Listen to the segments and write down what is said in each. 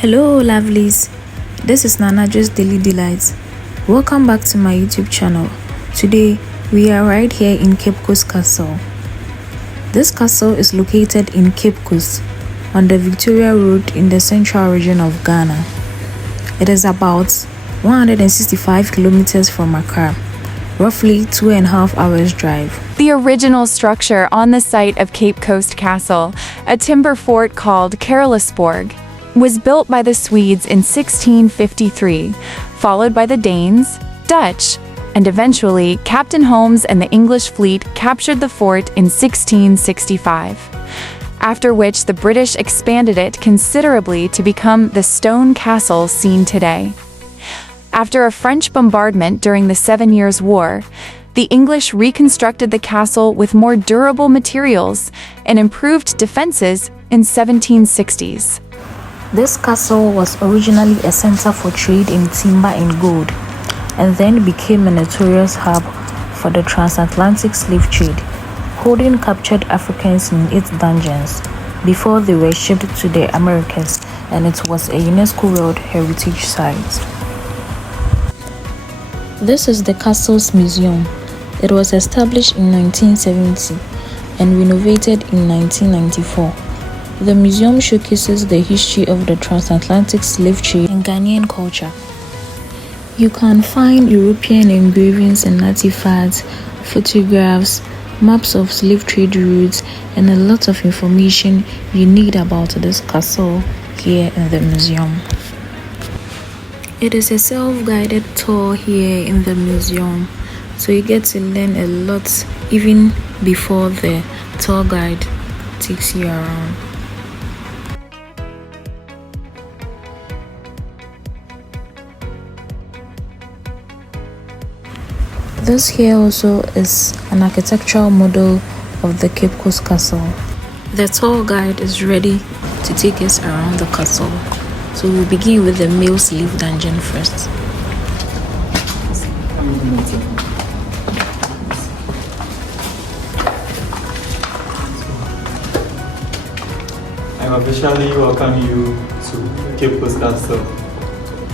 Hello lovelies, this is Nanajo's Daily Delights. Welcome back to my YouTube channel. Today we are right here in Cape Coast Castle. This castle is located in Cape Coast on the Victoria Road in the central region of Ghana. It is about 165 kilometers from Accra, roughly 2.5 hours drive. The original structure on the site of Cape Coast Castle, a timber fort called Carolusborg, was built by the Swedes in 1653, followed by the Danes, Dutch, and eventually Captain Holmes and the English fleet captured the fort in 1665, after which the British expanded it considerably to become the stone castle seen today. After a French bombardment during the 7 Years' War, the English reconstructed the castle with more durable materials and improved defenses in 1760s. This castle was originally a center for trade in timber and gold, and then became a notorious hub for the transatlantic slave trade, holding captured Africans in its dungeons before they were shipped to the Americas, and it was a UNESCO World Heritage Site. This is the castle's museum. It was established in 1970 and renovated in 1994. The museum showcases the history of the transatlantic slave trade and Ghanaian culture. You can find European engravings and artifacts, photographs, maps of slave trade routes, and a lot of information you need about this castle here in the museum. It is a self-guided tour here in the museum, so you get to learn a lot even before the tour guide takes you around. This here also is an architectural model of the Cape Coast Castle. The tour guide is ready to take us around the castle. So we'll begin with the male slave dungeon first. I officially welcome you to Cape Coast Castle.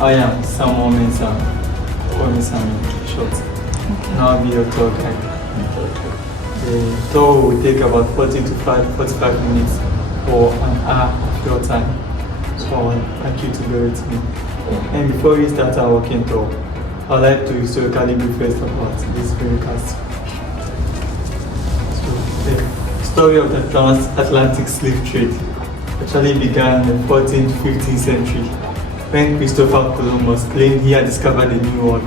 I am Samuel Mensah, or Mensah short. Now I'll be your tour guide. The tour will take about 40 to 45 minutes or an hour of your time. So I would like you to bear with me. And before we start our walking tour, I'd like to historically brief first about this very castle. So the story of the transatlantic slave trade actually began in the 14th, 15th century when Christopher Columbus claimed he had discovered the New World,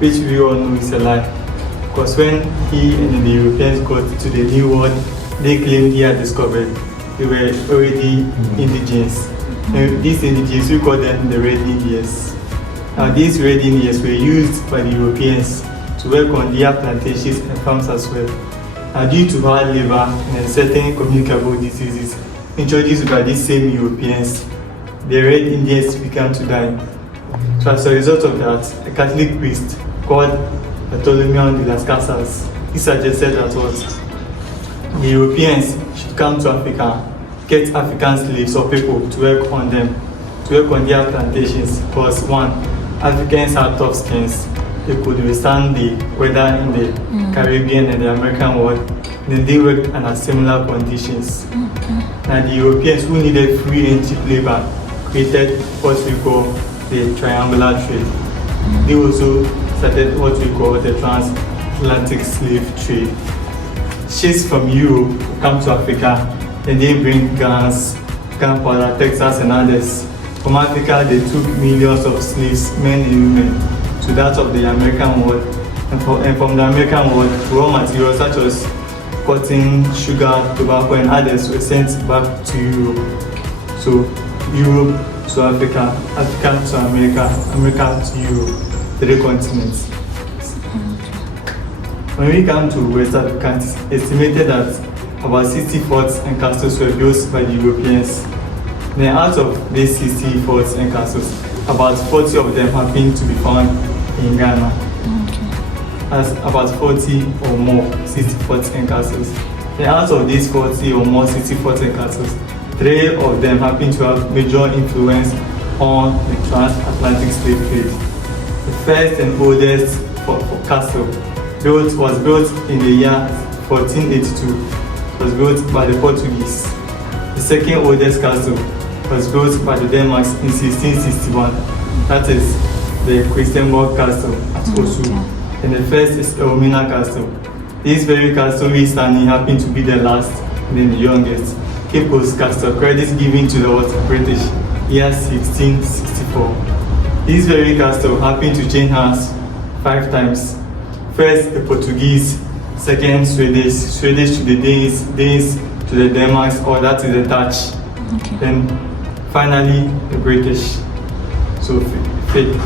which we all know is a lie. Because when he and the Europeans got to the New World, they claimed he had discovered they were already indigenous. And these indigenous, we call them the Red Indians. Now these Red Indians were used by the Europeans to work on their plantations and farms as well. Now due to hard labor and certain communicable diseases introduced by these same Europeans, the Red Indians began to die. So as a result of that, a Catholic priest called Bartholomew de las Casas, he suggested that the Europeans should come to Africa, get African slaves or people to work on them, to work on their plantations, because one, Africans had tough skins, they could withstand the weather in the Caribbean and the American world, then they worked under similar conditions. And the Europeans who needed free and cheap labor created what we call the triangular trade. They also started what we call the transatlantic slave trade. Ships from Europe come to Africa and they bring guns, gunpowder, Texas and others. From Africa they took millions of slaves, men and women, to that of the American world. And from the American world, raw materials such as cotton, sugar, tobacco and others were sent back to Europe. So Europe to Africa, Africa to America, America to Europe. Three continents. When we come to West Africa, it's estimated that about 60 forts and castles were built by the Europeans. Then out of these 60 forts and castles, about 40 of them have been to be found in Ghana. That's about 40 or more 60 forts and castles. Then out of these 40 or more 60 forts and castles, 3 of them happen to have major influence upon the transatlantic slave trade. The first and oldest castle was built in the year 1482. It was built by the Portuguese. The second oldest castle was built by the Denmarks in 1661. That is the Christianborg Castle at Osu. And the first is Elmina Castle. This very castle we standing happened to be the last and then the youngest. Cape Coast Castle, credits given to the British, year 1664. This very castle happened to change hands 5 times. First the Portuguese, second Swedish to the Danes to the Denmarks, or that is the Dutch. Okay. Then finally the British. So fake.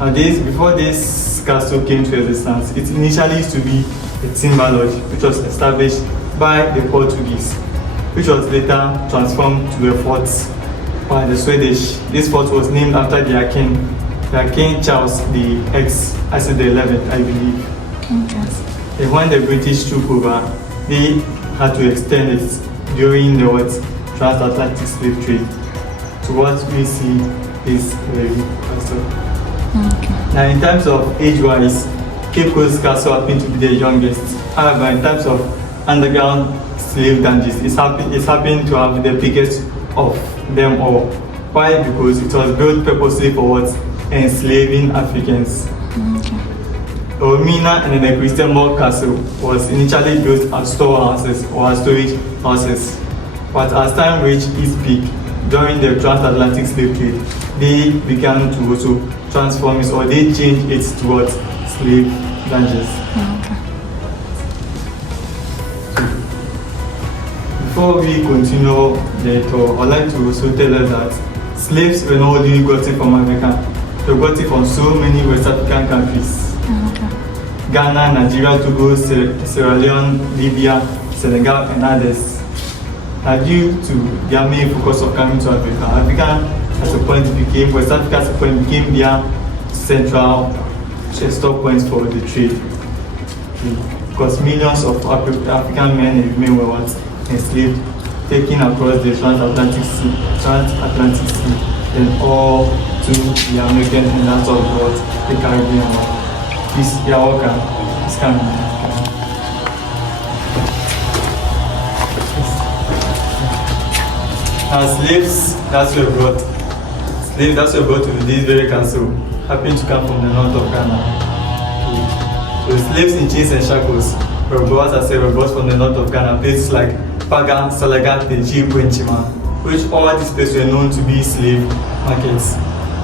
And before this castle came to existence, it initially used to be a timber lodge, which was established by the Portuguese, which was later transformed to a fort by the Swedish. This fort was named after their king Charles the XI, I believe. Okay. And when the British took over, they had to extend it during the transatlantic slave trade to what we see is very castle. Okay. Now, in terms of age-wise, Cape Coast Castle happened to be the youngest. However, in terms of underground slave dungeons, it's happened to have the biggest of them all. Why? Because it was built purposely for what? Enslaving Africans. Okay. Omina and the Christianborg Castle was initially built as storehouses or as storage houses. But as time reached its peak during the transatlantic slave trade, they began to also transform it, or they changed it towards slave dungeons. Okay. Before we continue the tour, I'd like to also tell us that slaves were not only gotten from Africa, they were gotten from so many West African countries. Okay. Ghana, Nigeria, Togo, Sierra Leone, Libya, Senegal, and others. Due to their main focus of coming to Africa, West Africa at a point became their central stop points for the trade. Because millions of African men and women were enslaved, taken across the transatlantic sea, and all to the American and that of the Caribbean world. Please, you're welcome. It's coming. Slaves that were brought to this very castle happened to come from the north of Ghana. So slaves in chains and shackles were brought from the north of Ghana, places like Paga, Salaga, Teji, and Chima, which all these places were known to be slave markets.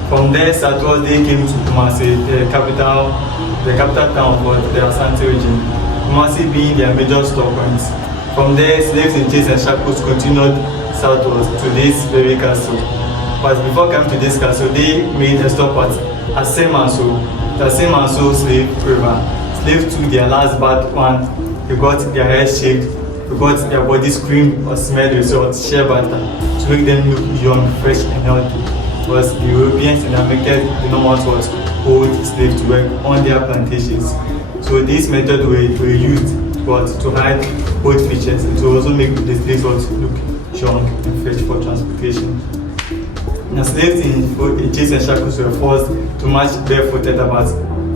From there, southwards they came to Kumasi, the capital town of the Asante region, Kumasi being their major store points. From there, slaves in chains and shackles continued southwards to this very castle. But before coming to this castle, they made a stop at Asemanso, the Asemanso slave river. Slaves took their last bath one, they got their hair shaved, they got their bodies creamed or smelled with shea butter to make them look young, fresh and healthy. Because the Europeans and the Americans did not want to hold slaves to work on their plantations. So this method were used to hide both features and to also make the slaves look young and fresh for transportation. Now, slaves in chains and shackles were forced to march barefooted about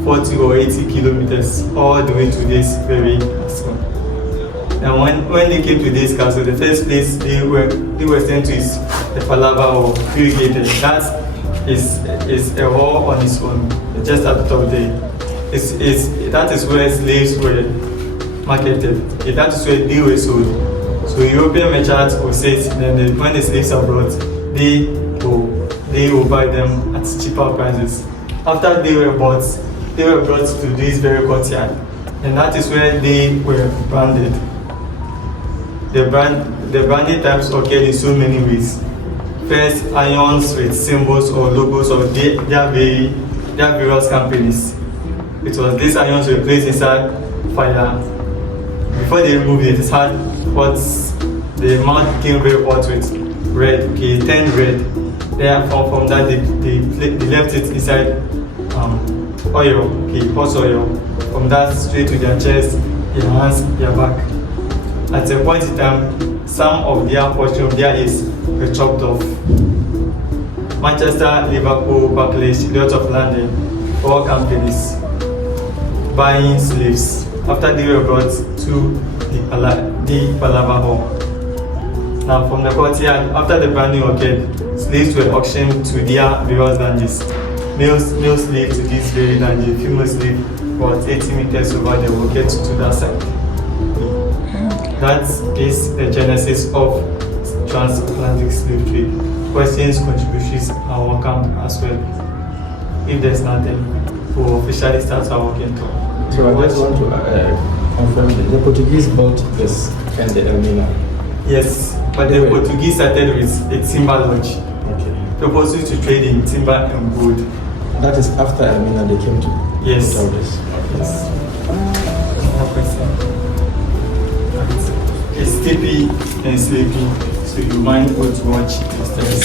40 or 80 kilometers all the way to this very castle. Now, when they came to this castle, the first place they were sent to is the Palava or irrigated. That is a hall on its own, just at the top there. That is where slaves were marketed. Okay, that is where they were sold. So European merchants will say then when the slaves are brought, they will buy them at cheaper prices. After they were brought to this very courtyard, and that is where they were branded. The branding types occurred in so many ways. First, irons with symbols or logos of their various companies. It was these irons were placed inside fire. Before they removed it, it had the mouth became very hot with red. Okay, it turned red. Therefore, from that they left it inside oil. Okay, hot oil. From that straight to their chest, their hands, their back. At a point in time, some of their portion of their ears were chopped off. Manchester, Liverpool, Barclays, lots of London, all companies buying slaves after they were brought to the Palava Hall. Now from the courtyard, after the branding occurred, slaves were auctioned to their various dungeons. Male slave to this very dungeon, female slave about 80 meters over the walkway to that side. That is the genesis of transatlantic slave trade. Questions, contributions are welcome as well. If there's nothing, we'll officially start our working tour. So I just want to confirm that the Portuguese bought this and the Elmina. Yes, but the Portuguese started with a timber lodge. Okay. Proposing to trade in timber and gold. That is after Elmina they came to Yes. tell this. Yes. More question. It's sleepy and sleepy, so you might go to watch the stairs.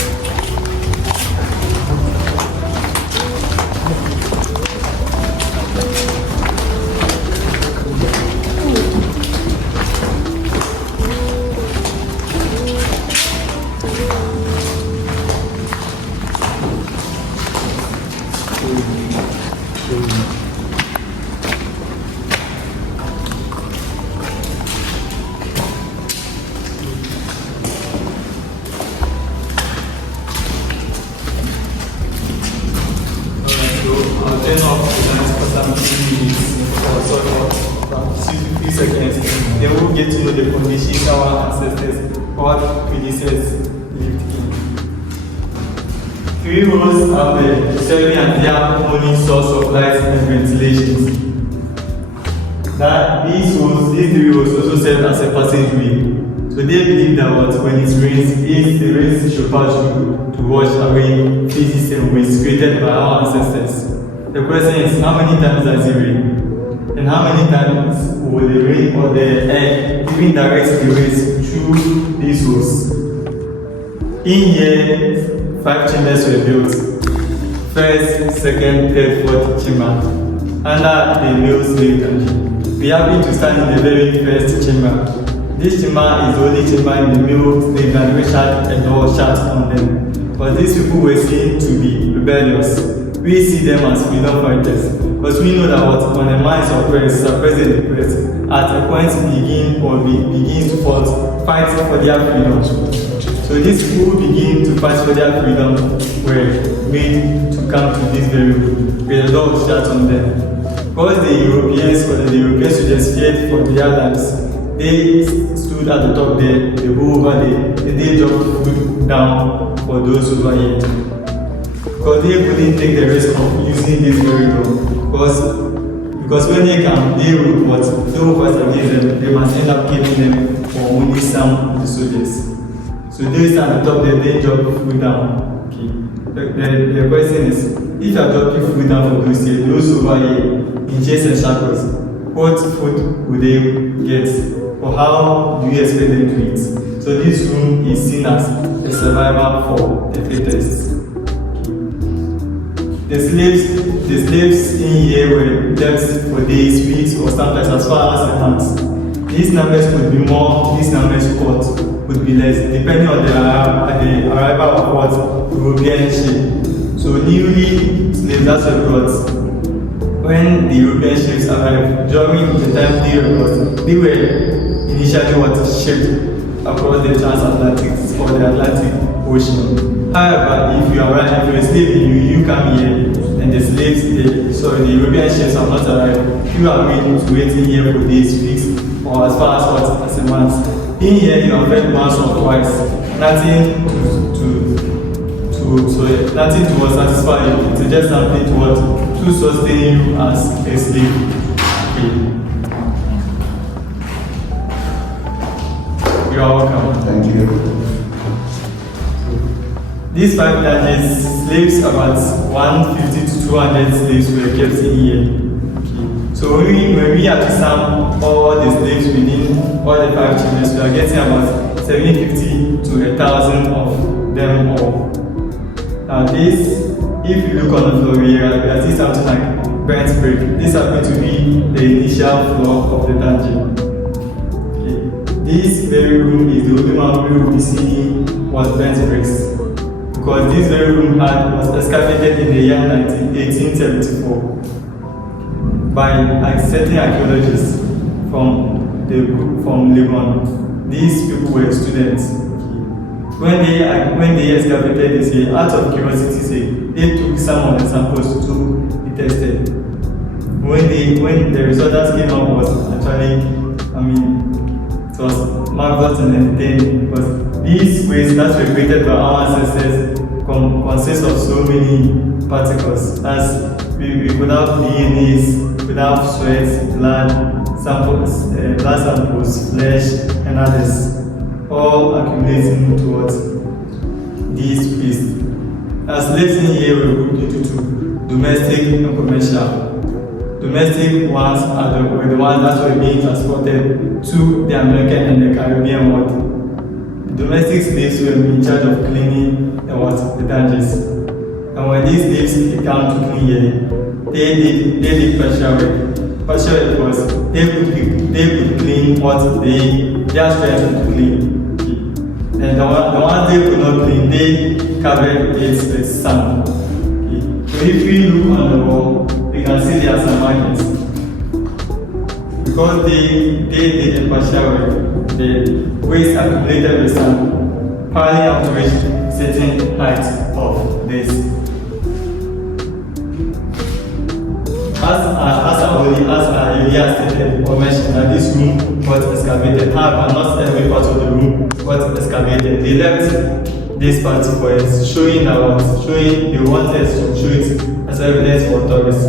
They will get to know the conditions our ancestors or predecessors lived in. 3 rows are there, serving as their only source of light and ventilation. These 3 rows also serve as a passageway. So they believe that when it rains, the rains should pass through to wash away feces and waste created by our ancestors. The question is, how many times does it rain? And how many times will the rain or the air even direct the waves through these holes? In here, 5 chambers were built. First, second, third, fourth chamber under the male slave dungeon. We happen to stand in the very first chamber. This chamber is the only chamber in the male slave dungeon which had a door shut on them. But these people were seen to be rebellious. We see them as freedom fighters, because we know that when a man is oppressed, at a point begins to fight for their freedom. So these people who begin to fight for their freedom were made to come to this very room with a door shut on them. Because the Europeans who just feared for their lives, they stood at the top there, they go over there, they dropped food down for those over here. Because they couldn't take the risk of using this very door. Because when they come, they will fight against them, they must end up killing them for only some of the soldiers. So they stand at the top there, they drop food down. Okay. The question is, if you are dropping food down for those here, those over here in chains and shackles, what food would they get? Or how do you expect them to eat? So this room is seen as a survival for the fittest. The slaves in here were kept for days, weeks, or sometimes as far as a month. These numbers could be more, these numbers could be less, depending on the arrival of what European ship. So newly slaves that were brought, when the European ships arrived, during the time they were brought, they were initially shipped across the transatlantic or the Atlantic Ocean. However, if you are a slave and you come here and the European ships have not arrived, you are waiting here for days, weeks, or as far as a month. In here, you are fed once or twice. Nothing to satisfy you. It's just something to sustain you as a slave. Okay. You are welcome. Thank you. These 5 dungeons, slaves, about 150 to 200 slaves were kept in here. Okay. So when we have to sum all the slaves within all the 5 chambers, we are getting about 750 to 1,000 of them all. Now this, if you look on the floor here, you can see something like burnt brick. This happens to be the initial floor of the dungeon. Okay. This very room is the only one we will be seeing was burnt bricks. because this very room was excavated in the year 1874 by certain archaeologists from Lebanon. These people were students. When they excavated this here, out of curiosity, they took some of the samples to be tested. When the results came out was actually, it was marvelous and entertaining, because these ways that were created by our ancestors consist of so many particles, as we could have DNAs, we could have sweat, blood samples, flesh, and others, all accumulating towards these priests. As lesson here, we will go into domestic and commercial. Domestic ones were the ones that were being transported to the American and the Caribbean world. The domestic slaves were in charge of cleaning the dungeons. And when these slaves began to clean here, they did partial work. Partial work was they could clean what they are strength to clean. And the ones they could not clean, they covered it with sand. So if we look on the wall, we can see there are some markings. Because they did the partial work, the waste accumulated with sand, piling up to reach certain height of this. As I earlier stated or mentioned, that this room was excavated. However, not every part of the room was excavated. They left this part for us, showing they wanted to show it as evidence for tourists.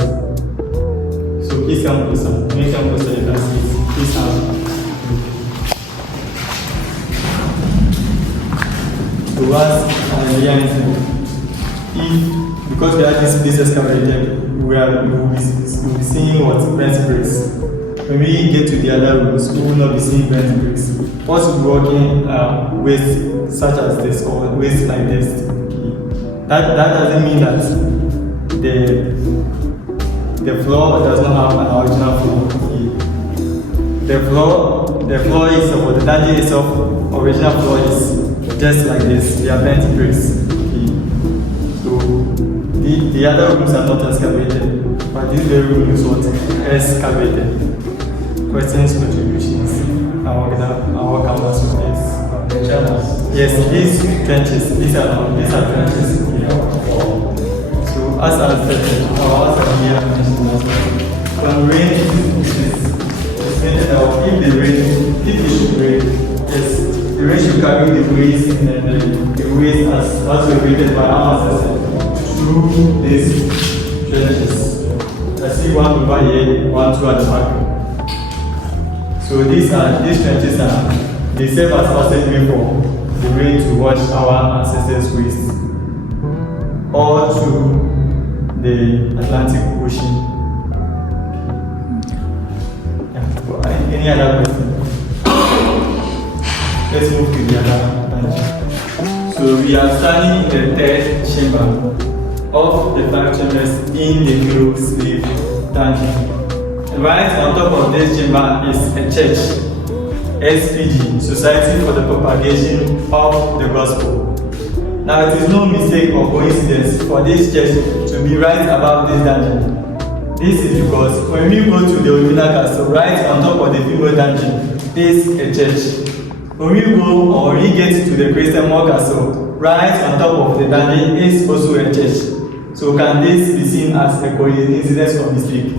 So please come closer. When you come closer, you can see it. Please have. So as I earlier mentioned, because we have this place excavated, we will be seeing what vertebrates. When we get to the other rooms, we will not be seeing vertebrates. Once we walk in waste such as this or waste like this, that doesn't mean that the floor does not have an original floor. The floor itself, or the dungeon itself, original floor is just like this. They are vertebrates. So the other rooms are not excavated, but this very room is what excavated. Questions, contributions, our campus with this. Yes, these trenches, these are trenches. So as I said, our here when rain is if it should rain, yes, the rain should carry the waste and the waste as created by our ancestors through these trenches. I see one over here, 1, 2 at the back. So these trenches they serve as passageway for the rain to wash our ancestors' waste all through the Atlantic Ocean. Any other question? Let's move to the other dungeon. So we are standing in the third chamber of the 5 chambers in the new slave dungeon. Right on top of this chamber is a church, SPG, Society for the Propagation of the Gospel. Now it is no mistake or coincidence for this church to be right above this dungeon. This is because when we go to the original castle, right on top of the female dungeon is a church. When we go or we get to the Christian Moor Castle, right on top of the dungeon is also a church. So can this be seen as a coincidence or mistake?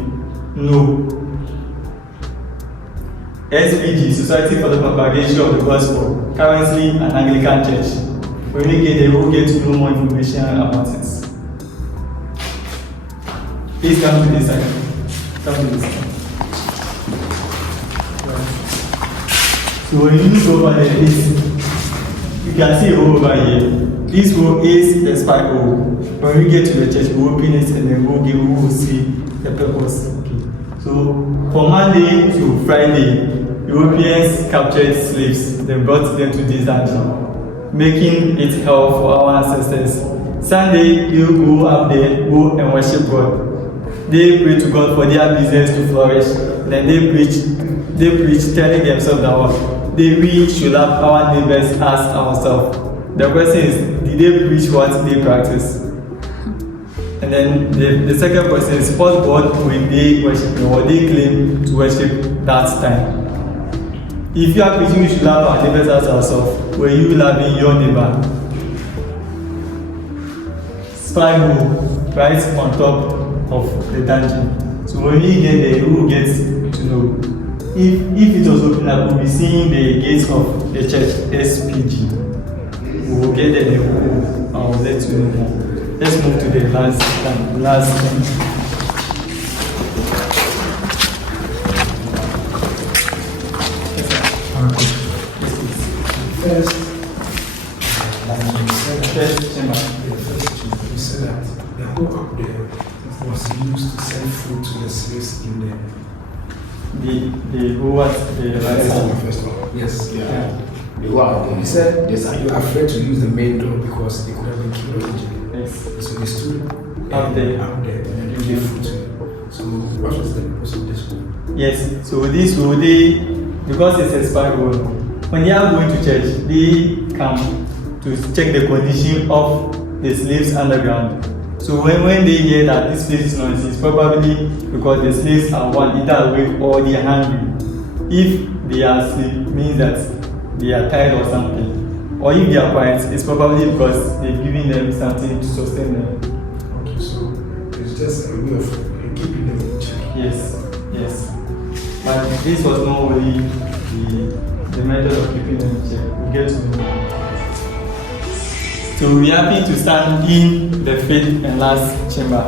No. SPG, Society for the Propagation of the Gospel, currently an Anglican church. When we get there, we'll get to know more information about it. Please come to this side. Come to this side. Right. So when you look over there, you can see a hole over here. This hole is the spike hole. When we get to the church, we open it and then we will see the purpose. Okay. So from Monday to Friday, Europeans captured slaves. They brought them to this dungeon, making it hell for our ancestors. Sunday, you go up there, go and worship God. They pray to God for their business to flourish. Then they preach, telling themselves that we should love our neighbors as ourselves. The question is, did they preach what they practice? And then the second question is, what God will they worship or they claim to worship that time? If you are preaching we should love our neighbors as ourselves, were you loving your neighbor? Spy hole right on top of the dungeon. So when we get there, we will get to know. If it was open up, we'll be seeing the gates of the church SPG. We will get there, I will let you know more. Let's move to the last thing. First chamber. You said that the hole up there was used to send food to the slaves in there. The who was the right hand? First one. Yes. Yeah. The one. He said they were afraid to use the main door because they could have been killed originally. Yes. So they stood Up there. and they gave food to them. So what was the purpose of this one? Yes. So this will because it's a spy hole. When they are going to church, they come to check the condition of the slaves underground. So when they hear that this place is noisy, it's probably because the slaves are one either awake or they are hungry. If they are asleep, means that they are tired or something. Or if they are quiet, it's probably because they've given them something to sustain them. Okay, so it's just a way of keeping them in check. Yes. But this was not only the method of keeping them in check. We'll get to know. So we happen to stand in the fifth and last chamber,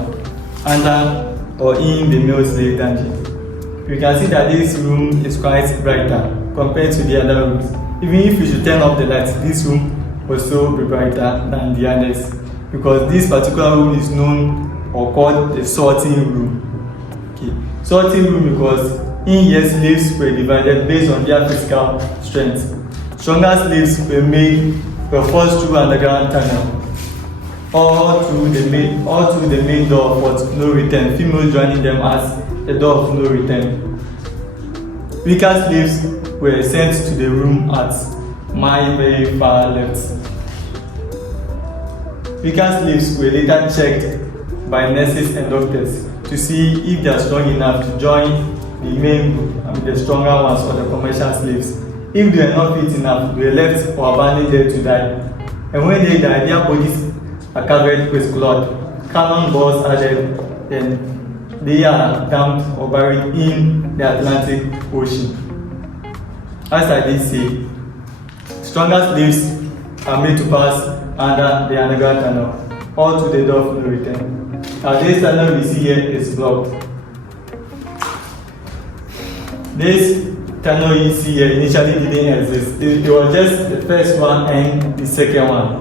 under or in the male slave dungeon. You can see that this room is quite brighter compared to the other rooms. Even if you should turn off the lights, this room will still be brighter than the others, because this particular room is known or called the sorting room. Okay. Sorting room because in here slaves were divided based on their physical strength. Stronger slaves were forced through underground tunnel or through the main door of no return, females joining them as the door of no return. Weaker slaves were sent to the room at my very far left. Weaker slaves were later checked by nurses and doctors to see if they are strong enough to join the main group, the stronger ones or the commercial slaves. If they are not fit enough, they were left or abandoned there to die. And when they die, their bodies are covered with cloth. Cannonballs added, then they are dumped or buried in the Atlantic Ocean. As I did say, stronger slaves are made to pass under the underground tunnel or to the door of no return. Now this tunnel we see here is blocked. This tunnel you see here initially didn't exist. It was just the first one and the second one.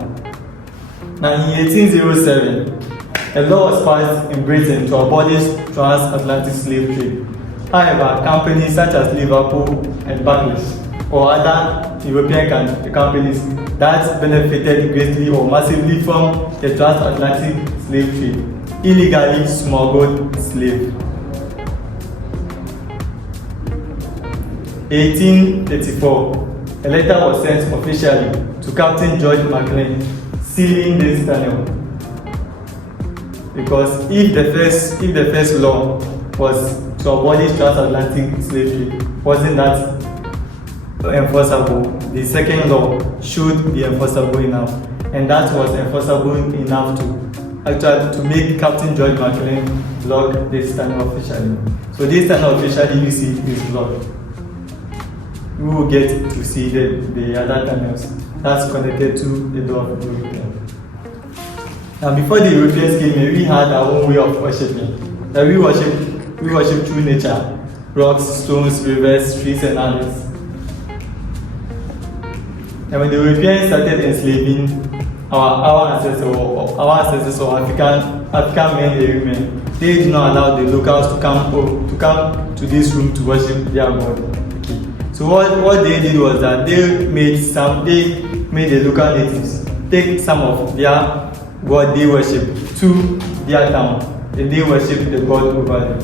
Now in 1807, a law was passed in Britain to abolish transatlantic slave trade. However, companies such as Liverpool and Barclays or other European companies that benefited greatly or massively from the transatlantic slave trade illegally smuggled slaves. 1834, a letter was sent officially to Captain George McLean sealing this tunnel. Because if the first law was to abolish transatlantic slavery, wasn't that enforceable, the second law should be enforceable enough, and that was enforceable enough to make Captain George McLean block this tunnel officially. So this tunnel officially you see is blocked. We will get to see the other tunnels that's connected to the door of the European. Now before the Europeans came here, we had our own way of worshiping. That we worship through nature, rocks, stones, rivers, trees, and others. And when the Europeans started enslaving our ancestors or African men and women, they did not allow the locals to come to this room to worship their God. Okay. So what they did was that they made the local natives take some of their God they worship to their town, and they worship the God over them.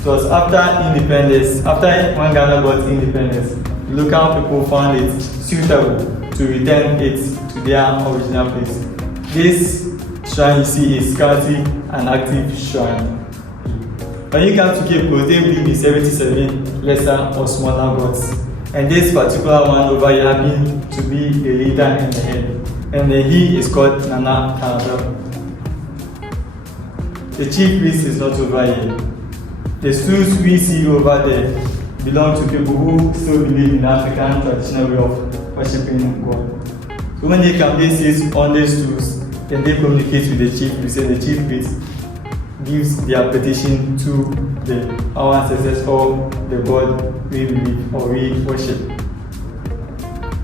It was after independence, after when Ghana got independence, local people found it suitable to return it to their original place. This shrine you see is currently an active shrine. When you come to Cape Coast, they believe in 77 lesser or smaller gods. And this particular one over here happened to be the leader and the head. And he is called Nana Kanada. The chief priest is not over here. The stools we see over there belong to people who still believe in African traditional way of worshiping God. So when they come, they sit on the stools, then they communicate with the chief priest, and the chief priest gives their petition to our ancestors or the God we believe or we worship.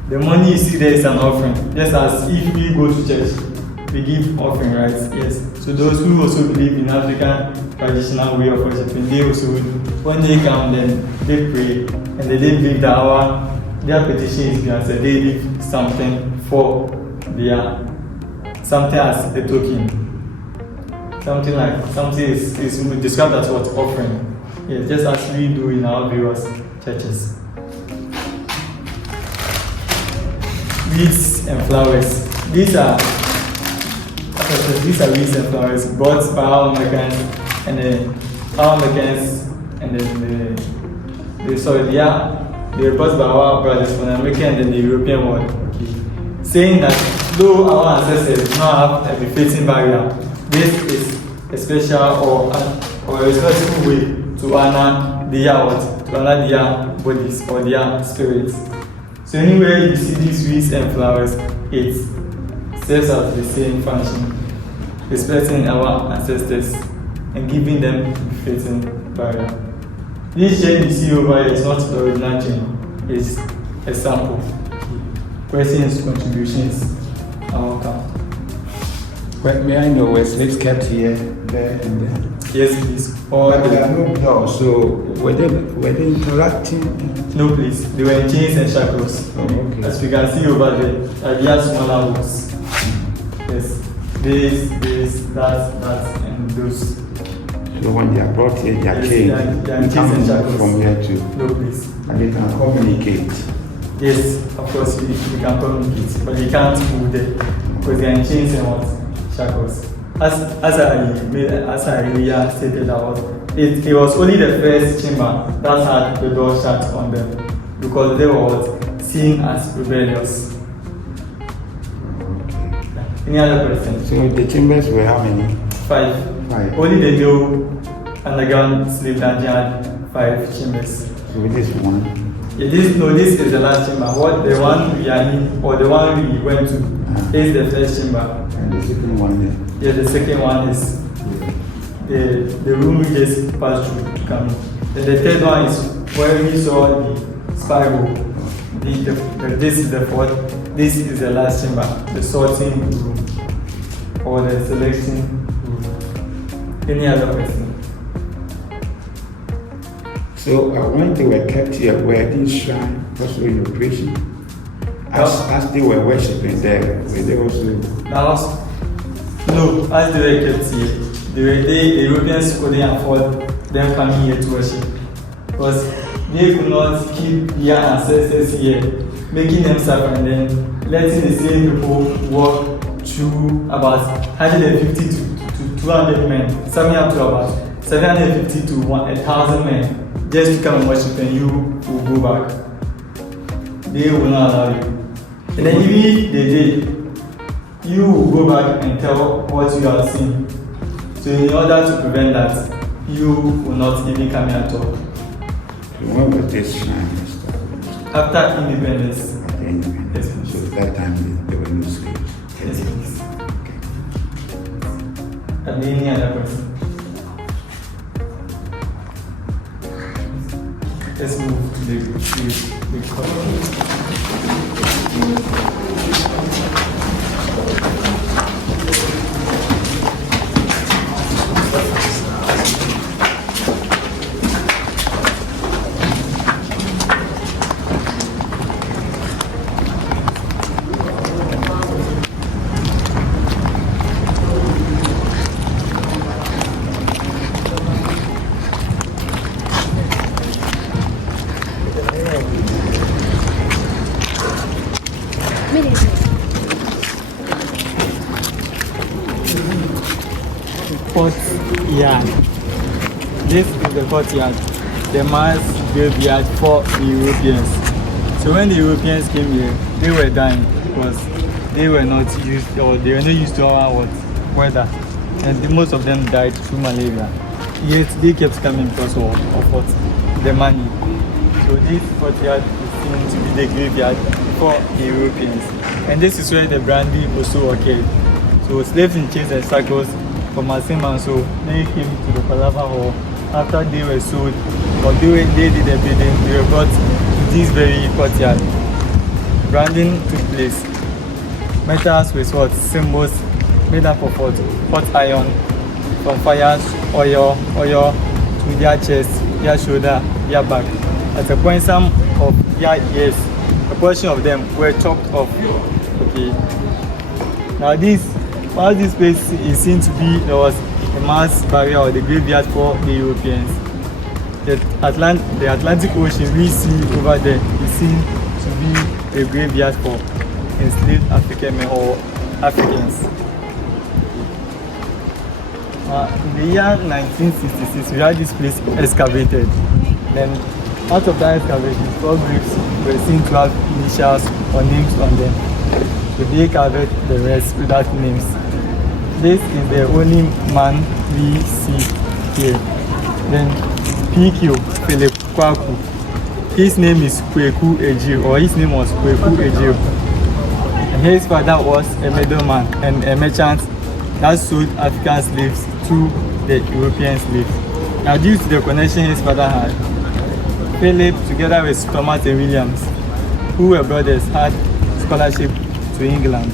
The money you see there is an offering, just as if we go to church, we give offering, right? Yes. So those who also believe in African traditional way of worshiping, they also, when they come, then they pray, and they believe that their petition is answered. They leave something for something as a token. Something is described as what? Offering. Yes, just as we do in our various churches. Wreaths and flowers. These are wreaths and flowers brought by our Americans and then they were brought by our brothers from the American and then the European world. Okay. Saying that though our ancestors do not have a befitting barrier, this is a special or a responsible way to honor their bodies or their spirits. So anywhere you see these wreaths and flowers, it serves as the same function, respecting our ancestors and giving them a befitting barrier. This chain you see over here is not the original chain, it's a sample. Questions, contributions, our account. Well, may I know were slaves kept here, there, and there? Yes, please. But there are no doors, so were they interacting? No, please. They were in chains and shackles. Oh, okay. As we can see over there, they are smaller hooks. Yes. This, that, and those. So when they are brought here, they are Yes, chained. they are in chains and shackles. From here to. No, please. And they can communicate. Yes, of course, we can communicate, but they can't move there because they are in chains and what? Shackles. As I earlier stated, it was only the first chamber that had the door shut on them because they were seen as rebellious. Okay. Any other question? So the chambers were how many? 5. 5. Only the new underground slave dungeon had 5 chambers. So this one. Yeah, this is the last chamber. The one we are in, or the one we went to, is the first chamber. And the second one there. Yeah, the second one is the room we just passed through to come in. Then the third one is where we saw the spiral. This is the fourth. This is the last chamber, the sorting room or the selection room. Any other question? So when they were kept here, were these shrines also in operation? As they were worshipping there, were they also? No, as they were kept here, the Europeans couldn't afford them coming here to worship because they could not keep their ancestors here, making them suffer and then letting the same people walk through about 150 to 200 men, summing up to about 750 to 1,000 men just to come and worship, and you will go back. They will not allow you. And then if they did, you will go back and tell what you have seen. So in order to prevent that, you will not even come here at all. So when was this shrine established? After independence. After independence. Yes, please. So at that time there were no slaves. Yes, please. Okay. And any other question? Let's move to the comment. courtyard. This is the courtyard, the mass graveyard for the Europeans. So when the Europeans came here, they were dying because they were not used, or they were not used to our weather, and most of them died through malaria. Yet they kept coming because of what? The money. So this courtyard is seen to be the graveyard for the Europeans, and this is where the brandy also occurred. So slaves in chains and shackles from Asima, so they came to the Palava Hall. After they were sold, or they did the bidding, they were brought to this very courtyard. Branding took place. Metals with what? Symbols made up of what? Hot iron, from fires, oil to their chest, their shoulder, their back. At a point, some of their ears, a portion of them were chopped off. Okay. Now while this place is seen to be, there was a mass barrier or the graveyard for the Europeans. The Atlantic Ocean we see over there is seen to be a graveyard for enslaved African men or Africans. In the year 1966, we had this place excavated. Then, out of that excavation, 4 graves were seen to have initials or names on them. So they covered the rest without names. This is the only man we see here. Then PQ Philip Kwaku. His name is Kweku Ejiro, or his name was Kweku Ejiro. And his father was a middleman and a merchant that sold African slaves to the European slaves. Now, due to the connection his father had, Philip, together with Thomas and Williams, who were brothers, had scholarship to England.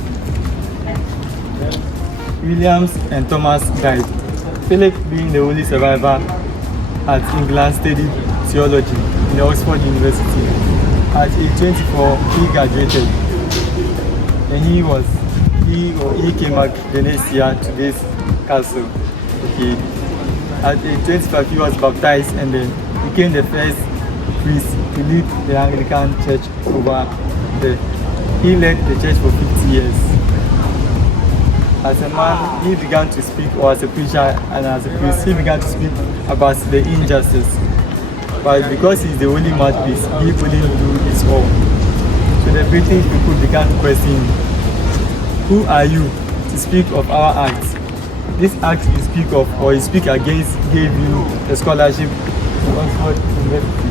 Williams and Thomas died. Philip, being the only survivor at England, studied theology in the Oxford University. At age 24, he graduated, and he came back the next year to this castle. Okay. At age 25, he was baptized and then became the first priest to lead the Anglican Church over there. He led the church for 50 years. As a man, he began to speak, or as a preacher and as a priest, he began to speak about the injustice. But because he's the only mouthpiece, he couldn't do this all. So the British people began to question him. Who are you to speak of our acts? This act you speak of, or you speak against, gave you a scholarship to Oxford University.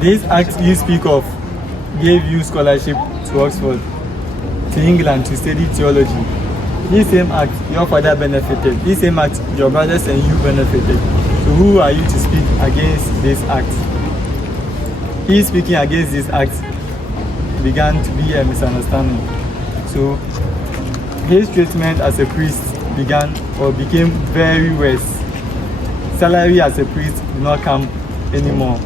This act you speak of gave you scholarship to Oxford, to England, to study theology. This same act your father benefited. This same act your brothers and you benefited. So who are you to speak against this act? He speaking against this act began to be a misunderstanding. So his treatment as a priest became very worse. Salary as a priest did not come anymore.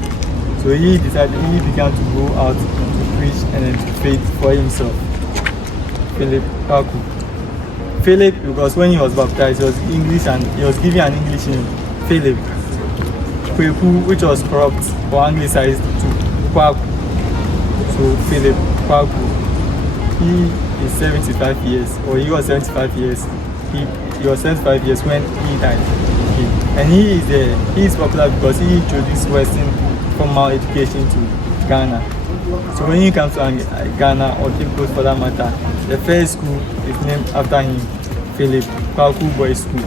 So he began to go out to preach and then to faith for himself. Philip Kwaku. Philip, because when he was baptized, he was English and he was given an English name, Philip. Kweku, which was corrupt or anglicized to Kwaku. So Philip Kwaku. He is 75 years, or he was 75 years. He was 75 years when he died. Okay. And he is popular because he introduced Western formal education to Ghana. So when he comes to Ghana, or Cape Coast for that matter, the first school is named after him, Philip Kwaku Boys School.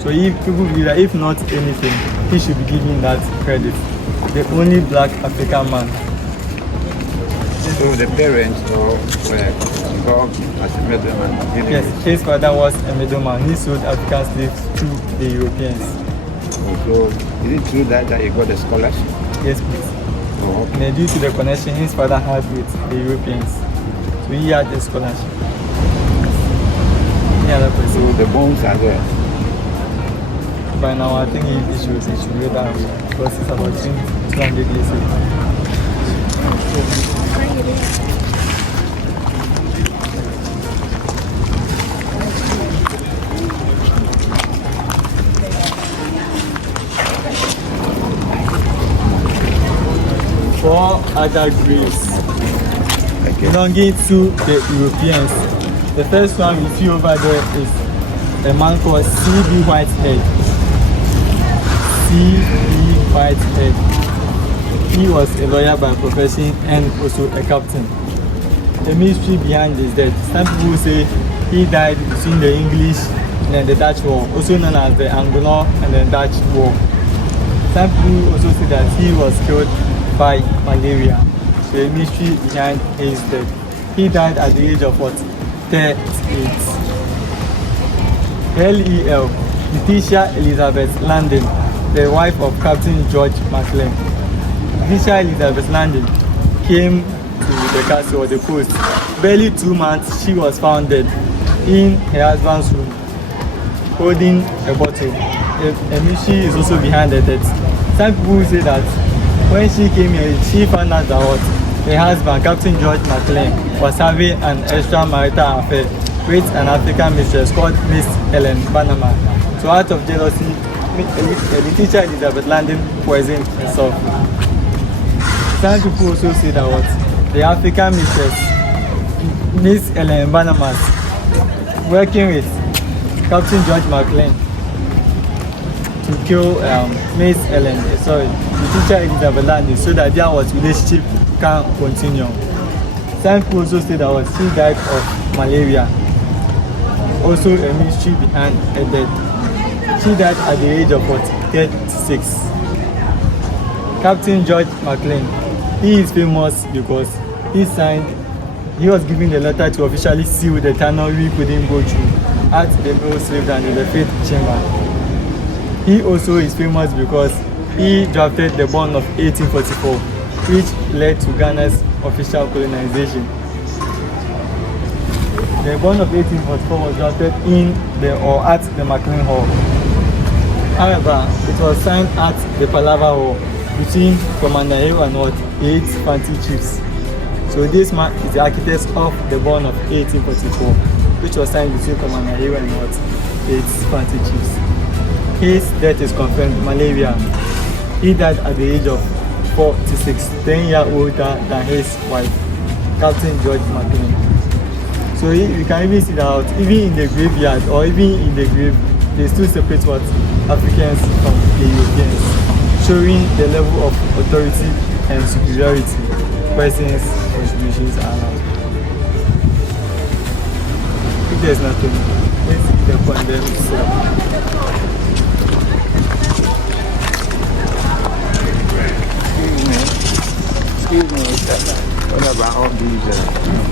So people believe that if not anything, he should be given that credit. The only black African man. So the parents were involved as a middleman? Yes, his father was a middleman. He sold African slaves to the Europeans. So is it true that he got a scholarship? Yes, please. Oh, okay. And due to the connection his father had with the Europeans, so he had a scholarship. Any other person? So the bones are there? By now, I think it should be that way because it's about 200 years ago. 4 other graves belonging to the Europeans. The first one we see over there is a man called C.B. Whitehead. C.B. Whitehead. He was a lawyer by profession and also a captain. The mystery behind his death. Some people say he died between the English and the Dutch War, also known as the Anglo and the Dutch War. Some people also say that he was killed by malaria. The mystery behind his death. He died at the age of what? 38. L.E.L. Letitia Elizabeth Landon, the wife of Captain George McLean. Letitia Elizabeth Landon came to the castle or the coast. Barely 2 months, she was found dead in her husband's room, holding a bottle. A mystery is also behind the death. Some people say that when she came here, she found out that her husband, Captain George McLean, was having an extramarital affair with an African mistress called Miss Ellen Bannerman. So out of jealousy, Letitia Elizabeth Landon poisoned herself. Some people also say that the African mistress, Miss Ellen Bannerman, working with Captain George McLean to kill Miss Letitia Elizabeth Landon, so that their relationship can continue. Some people also say that she died of malaria. Also a mystery behind her death. She died at the age of 36. Captain George McLean, he is famous because he was given the letter to officially seal the tunnel we couldn't go through at the enslaved and in the fifth chamber. He also is famous because he drafted the bond of 1844, which led to Ghana's official colonization. The bond of 1844 was drafted at the McLean Hall. However, it was signed at the Palava Hall between Commander Hill and 8 Fanti chiefs. So this man is the architect of the bond of 1844, which was signed between Commander Hill and 8 Fanti chiefs. His death is confirmed, malaria. He died at the age of 46, 10 years older than his wife, Captain George McLean. So you can even see that even in the graveyard or even in the grave, they still separate Africans from the Europeans, showing the level of authority and superiority persons' contributions are now. If there's nothing, let's see the condemned cell. Excuse me, what about all these?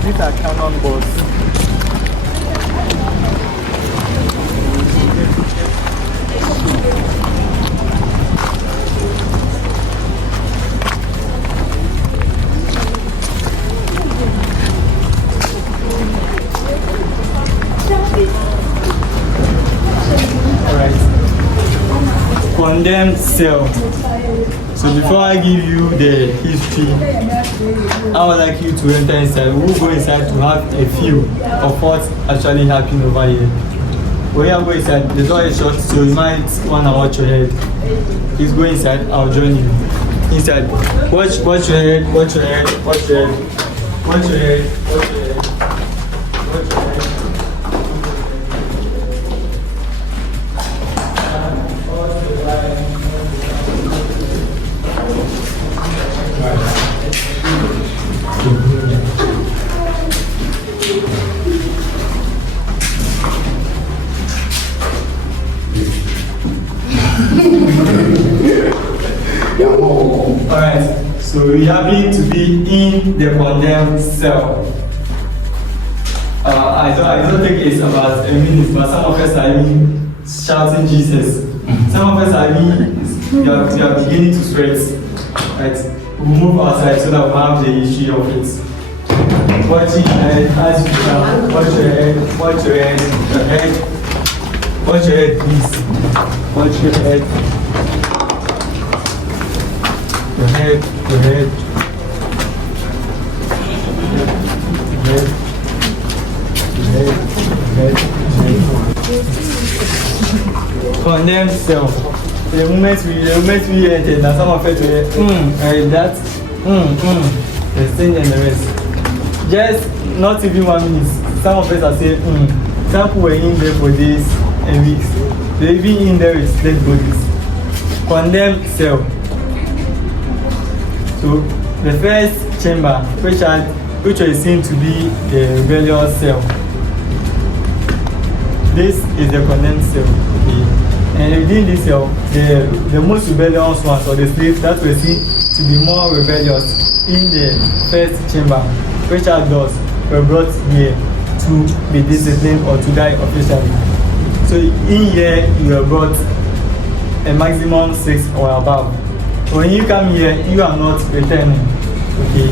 These are cannonballs. Condemned cell. So before I give you the history, I would like you to enter inside. We'll go inside to have a feel of what's actually happening over here. When you go inside, the door is shut, so you might want to watch your head. Please go inside, I'll join you. Inside. Watch your head, watch your head, watch your head. Watch your head, watch your head. Watch your head. Alright, so we happen to be in the condemned cell. I don't think it's about a minute, but some of us are even shouting Jesus. Some of us are even, we are beginning to sweat. Right? We'll move outside so that we'll have the issue of it. Watching your head as you can. Watch your head, watch your head, your head. Watch your head, please. Watch your head. Your head, your head. Your head. Your head. Condemned cell. The moment we entered, now some of it were, that The thing and the rest. Just not even 1 minute. Some of us are saying, some people were in there for days and weeks. They even in there with dead bodies. Condemned cell. So the first chamber, which was seen to be the rebellious cell. This is the condemned cell. Okay. And within this cell, the most rebellious ones, or the slaves that were seen to be more rebellious in the first chamber, which are those were brought here to be disciplined or to die officially. So in here, you are brought a maximum 6 or above. When you come here, you are not returning. Okay.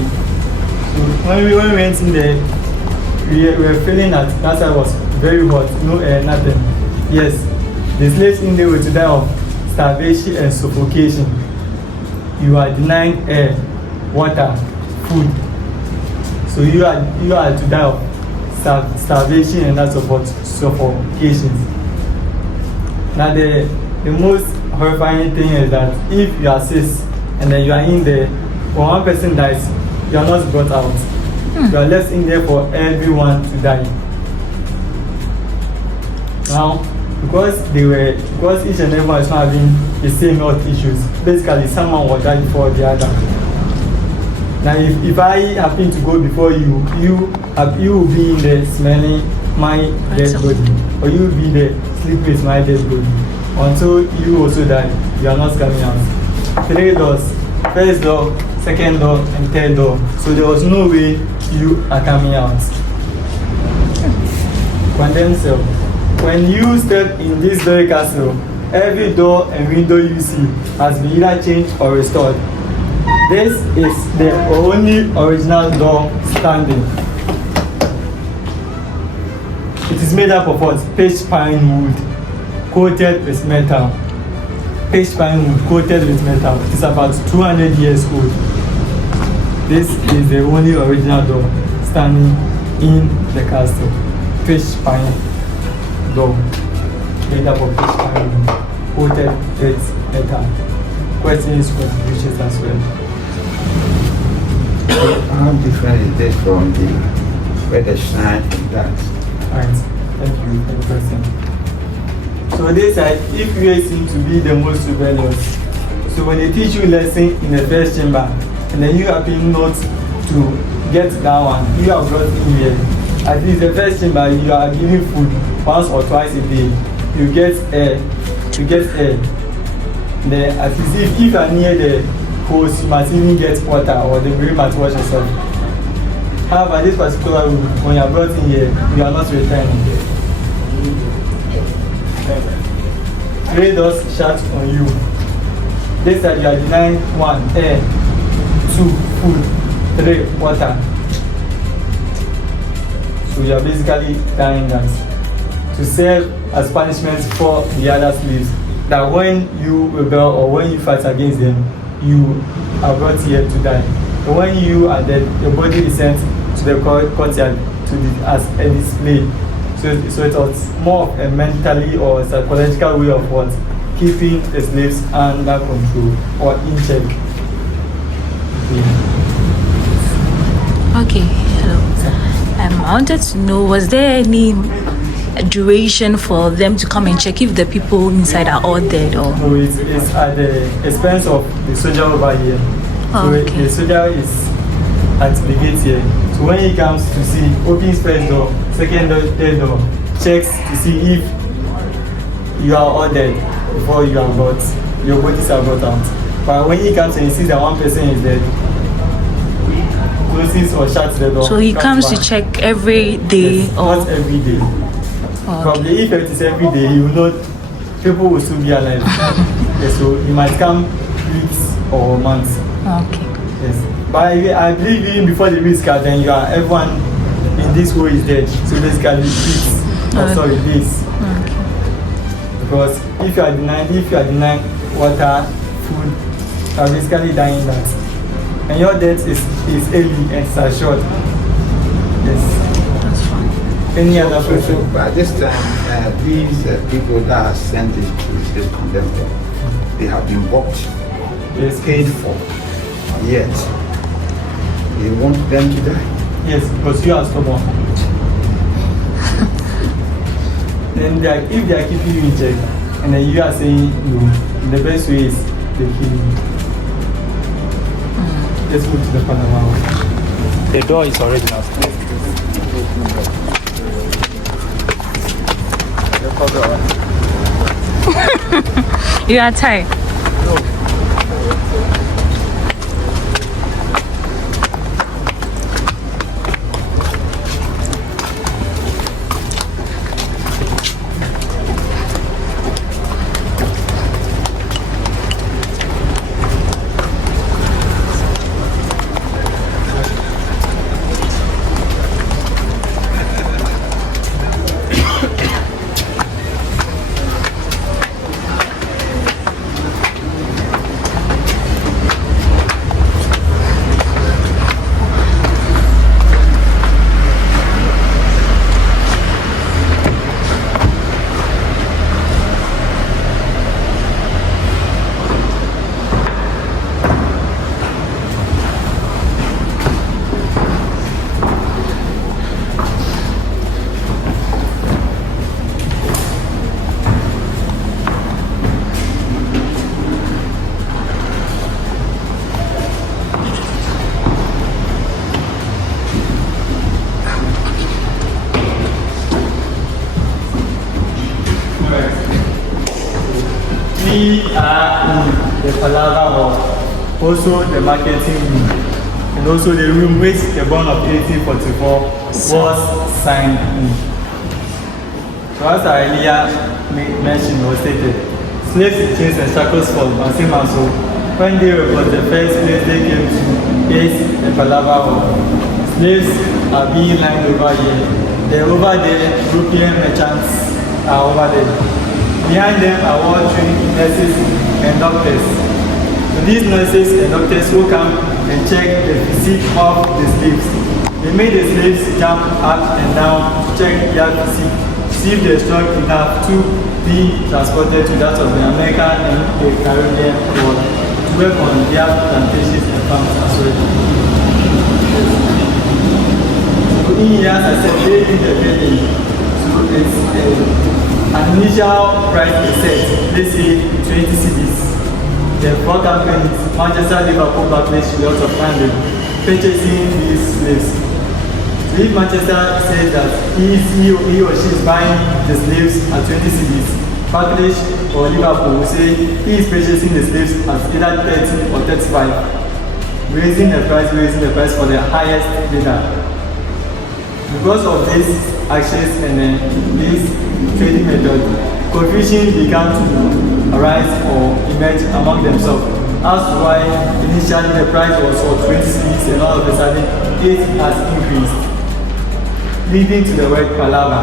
So when we went in there, we were feeling that side was very hot, no air, nothing. Yes, the slaves in there were to die of starvation and suffocation. You are denying air, water, food. So you are to die of starvation and that's about suffocation. Now the most horrifying thing is that if you are sick and then you are in there, when one person dies, you are not brought out. You are left in there for everyone to die. Now, because each and everyone is not having the same health issues, basically someone will die before the other. Now, if I happen to go before you, you will be in there smelling my dead body, or you will be there sleeping with my dead body. Until you also die, you are not coming out. 3 doors, first door, second door, and third door. So there was no way you are coming out. Condemned cell. When you step in this very castle, every door and window you see has been either changed or restored. This is the only original door standing. It is made up of what? Pitch pine wood coated with metal. Pitch pine wood coated with metal. It is about 200 years old. This is the only original door standing in the castle. Pitch pine door made up of pitch pine wood coated with metal. Questions, contributions as well. How different is this from the where the shrine is that? Alright, thank you for the question. So this side, if you seem to be the most rebellious, so when they teach you lesson in the first chamber, and then you happen not to get that one, you are brought in here. At least the first chamber, you are giving food once or twice a day. You get air. Then at least if you are near the host, you must even get water or the room at wash yourself. However, this particular room, when you are brought in here, you are not returning. 3 doors shut on you. This side you are denying 1, air, 2, food, 3, water. So you are basically dying that to serve as punishment for the other slaves. That when you rebel or when you fight against them, you are brought here to die. But when you are dead, your body is sent to the courtyard as a display. So it was more of a mentally or psychological way of what? Keeping the slaves under control or in check. Okay, hello. I wanted to know, was there any duration for them to come and check if the people inside are all dead or? No, it's at the expense of the soldier over here. Oh, so okay. the soldier is at the gate here. So when he comes to see, opens first door, second door, third door, checks to see if you are all dead before you are brought, your bodies are brought out. But when he comes and he sees that one person is dead, closes or shuts the door. So he comes to check every day yes, or? not every day. Oh, Probably if it is every day, you will not, people will still be alive. Yes, so he might come weeks or months. Okay. Yes. But I believe even before the risk, then you are everyone in this way is dead. So basically this. This. Okay. Because if you are denying water, food, you are basically dying that. And your death is early and it's assured. Yes. That's fine. Any other So question? by this time, these people that are sent to this condemned, they have been bought, Yes. paid for, yet You want them to die? Yes, because you are stubborn. Then if they are keeping you in check, and then you are saying no, the best way is they kill you. Let's move to the Panama. The door is already downstairs. You are tired. We are in the Palava Hall, also the marketing room, and also the room which the bond of 1844 was signed in. So as I earlier mentioned or stated, slaves in chains and shackles for same as so. When they were the first place they came to is the Palava Hall. Slaves are being lined over here. They're over there, European merchants are over there. Behind them are war-trained nurses and doctors. So these nurses and doctors will come and check the physique of the slaves. They made the slaves jump up and down to check their physique, see if they're strong enough to be transported to that of the American and the Caribbean world to work on their plantations and farms as well. So in here, as I said, they did the building. So it's an initial price is set, let's say 20 cedis. The four companies, Manchester, Liverpool, Barclays, lots of funding, purchasing these slaves. So if Manchester says that he or she is buying the slaves at 20 cedis, Barclays or Liverpool will say he is purchasing the slaves at either 30 or 35, raising the price for the highest bidder. Because of these actions and this trading method, confusion began to arise or emerge among themselves. As to why initially the price was for 20 cedis and all of a sudden it has increased, leading to the word palava.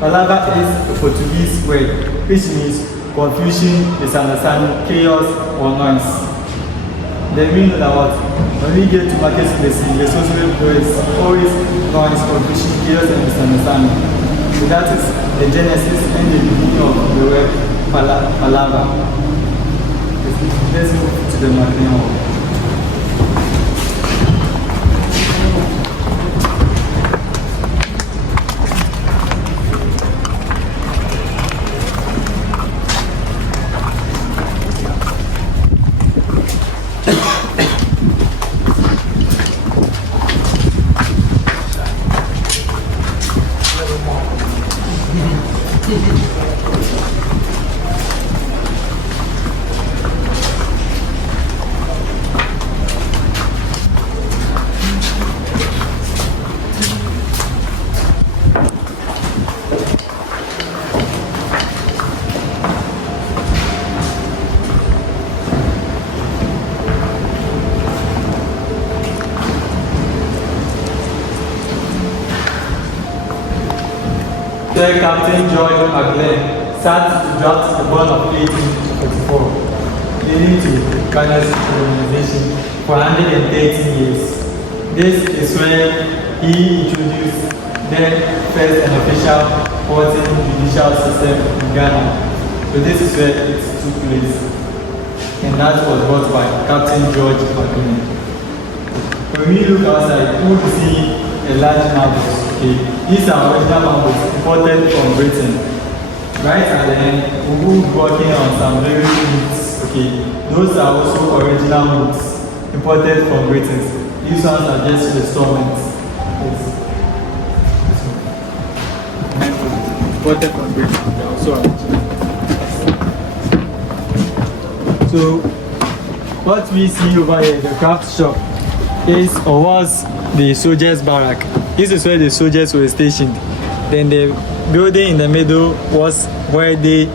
Palava is a Portuguese word which means confusion, misunderstanding, chaos or noise. The meaning that what when we get to market space, the social there is always noise, confusion, chaos and misunderstanding. So that is the genesis and the beginning of the word palava. Let's move to the marketing hall. Sir Captain George McLean sat to draft the bond of 1844, leading to Ghana's colonization for 113 years. This is where he introduced the first and official 14 judicial system in Ghana. So this is where it took place. And that was brought by Captain George McLean. When we look outside, we will see a large marbles. Okay, these are original marbles imported from Britain. Right at the end, we will be working on some very woods. Okay, those are also original woods imported from Britain. These ones are just installments. Yes. Imported from Britain. They are also original. So, what we see over here, the craft shop, is or was the soldiers' barrack. This is where the soldiers were stationed. Then the building in the middle was where they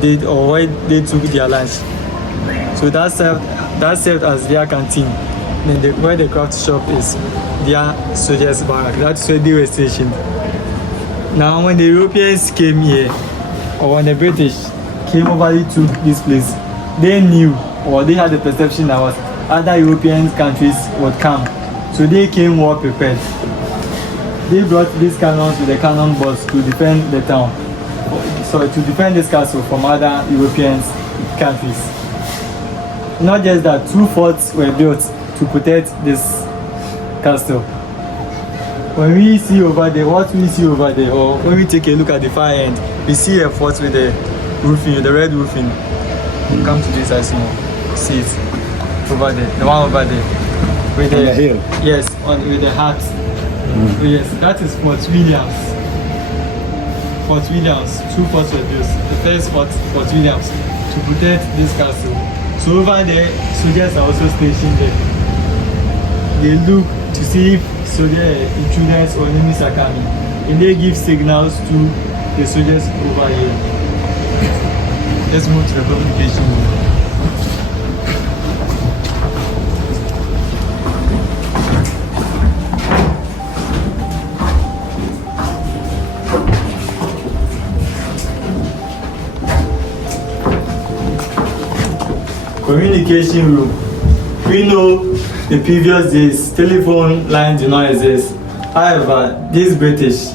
did or where they took their lunch. So that served as their canteen. Then where the craft shop is, their soldiers' barrack. That's where they were stationed. Now, when the Europeans came here, or when the British came over to this place, they knew or they had the perception that was other European countries would come. So they came well prepared. They brought these cannons with the cannon balls to defend the town. So to defend this castle from other European countries. Not just that, 2 forts were built to protect this castle. When we see over there, what we see over there, or when we take a look at the far end, we see a fort with the roofing, the red roofing. Come to this side small. See it over there, the one over there. With the hill. Yes, with the hat. So yes, that is Fort Williams. Fort Williams, 2 forts were built. The first fort, Fort Williams, to protect this castle. So over there, soldiers are also stationed there. They look to see if intruders or enemies are coming. And they give signals to the soldiers over here. Let's move to the communication room. Communication room. We know the previous days telephone lines do not exist. However, these British,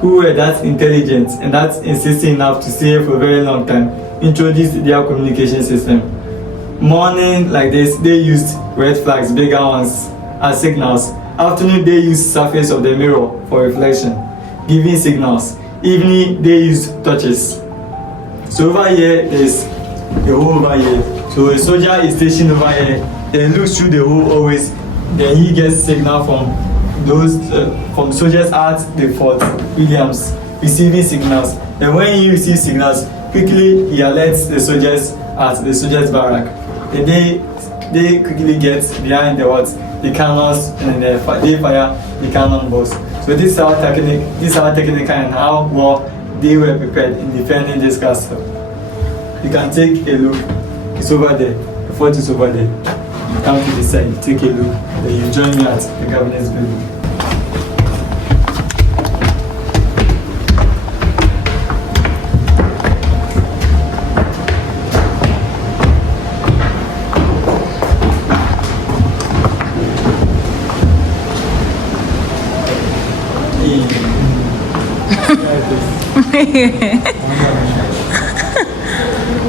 who were that intelligent and that insisting enough to stay for a very long time, introduced their communication system. Morning like this, they used red flags, bigger ones, as signals. Afternoon, they used surface of the mirror for reflection, giving signals. Evening, they used torches. So over here, there's the hole over here. So a soldier is stationed over here, then looks through the hole always, then he gets signal from those from soldiers at the Fort Williams, receiving signals. And when he receives signals, quickly he alerts the soldiers at the soldiers' barrack. Then they quickly get behind the cannons, and they fire the cannon balls. So this is how technical and how well they were prepared in defending this castle. You can take a look. It's over there. The fort is over there. You come to the side, take a look, then you join me at the governor's building.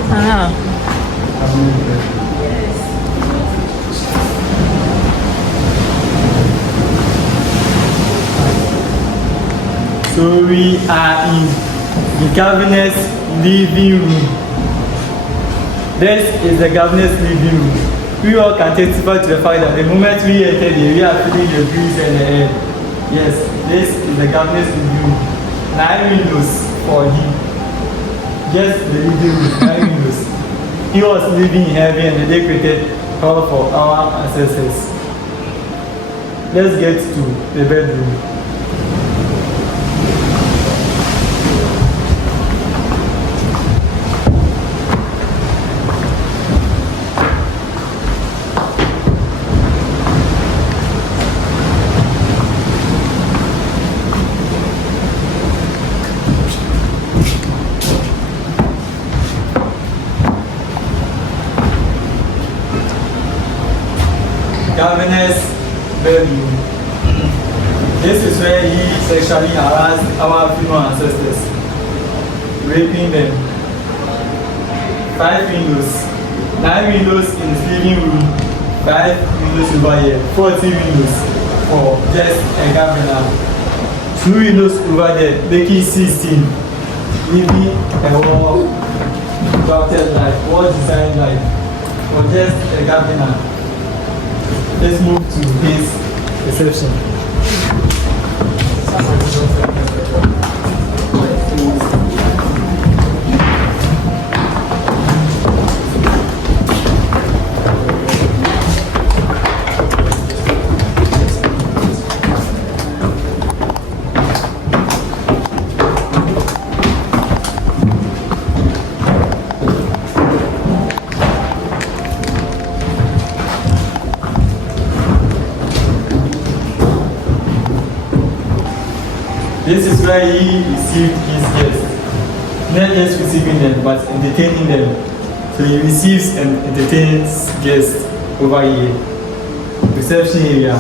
Wow. So we are in the governor's living room. This is the governor's living room. We all can testify to the fact that the moment we entered here, we are feeling the breeze and the air. Yes, this is the governor's living room. 9 windows for him. Just the living room, 9 windows. He was living in heaven and they created hell for our ancestors. Let's get to the bedroom. Governor's bedroom. This is where he sexually harassed our female ancestors, raping them. 5 windows, 9 windows in his living room, 5 windows over here, 40 windows for just a governor. 2 windows over there, making 16. Maybe a wall crafted like, wall designed like, for just a governor. Let's move to his reception. This is where he received his guests. Not just receiving them, but entertaining them. So he receives and entertains guests over here. Reception area.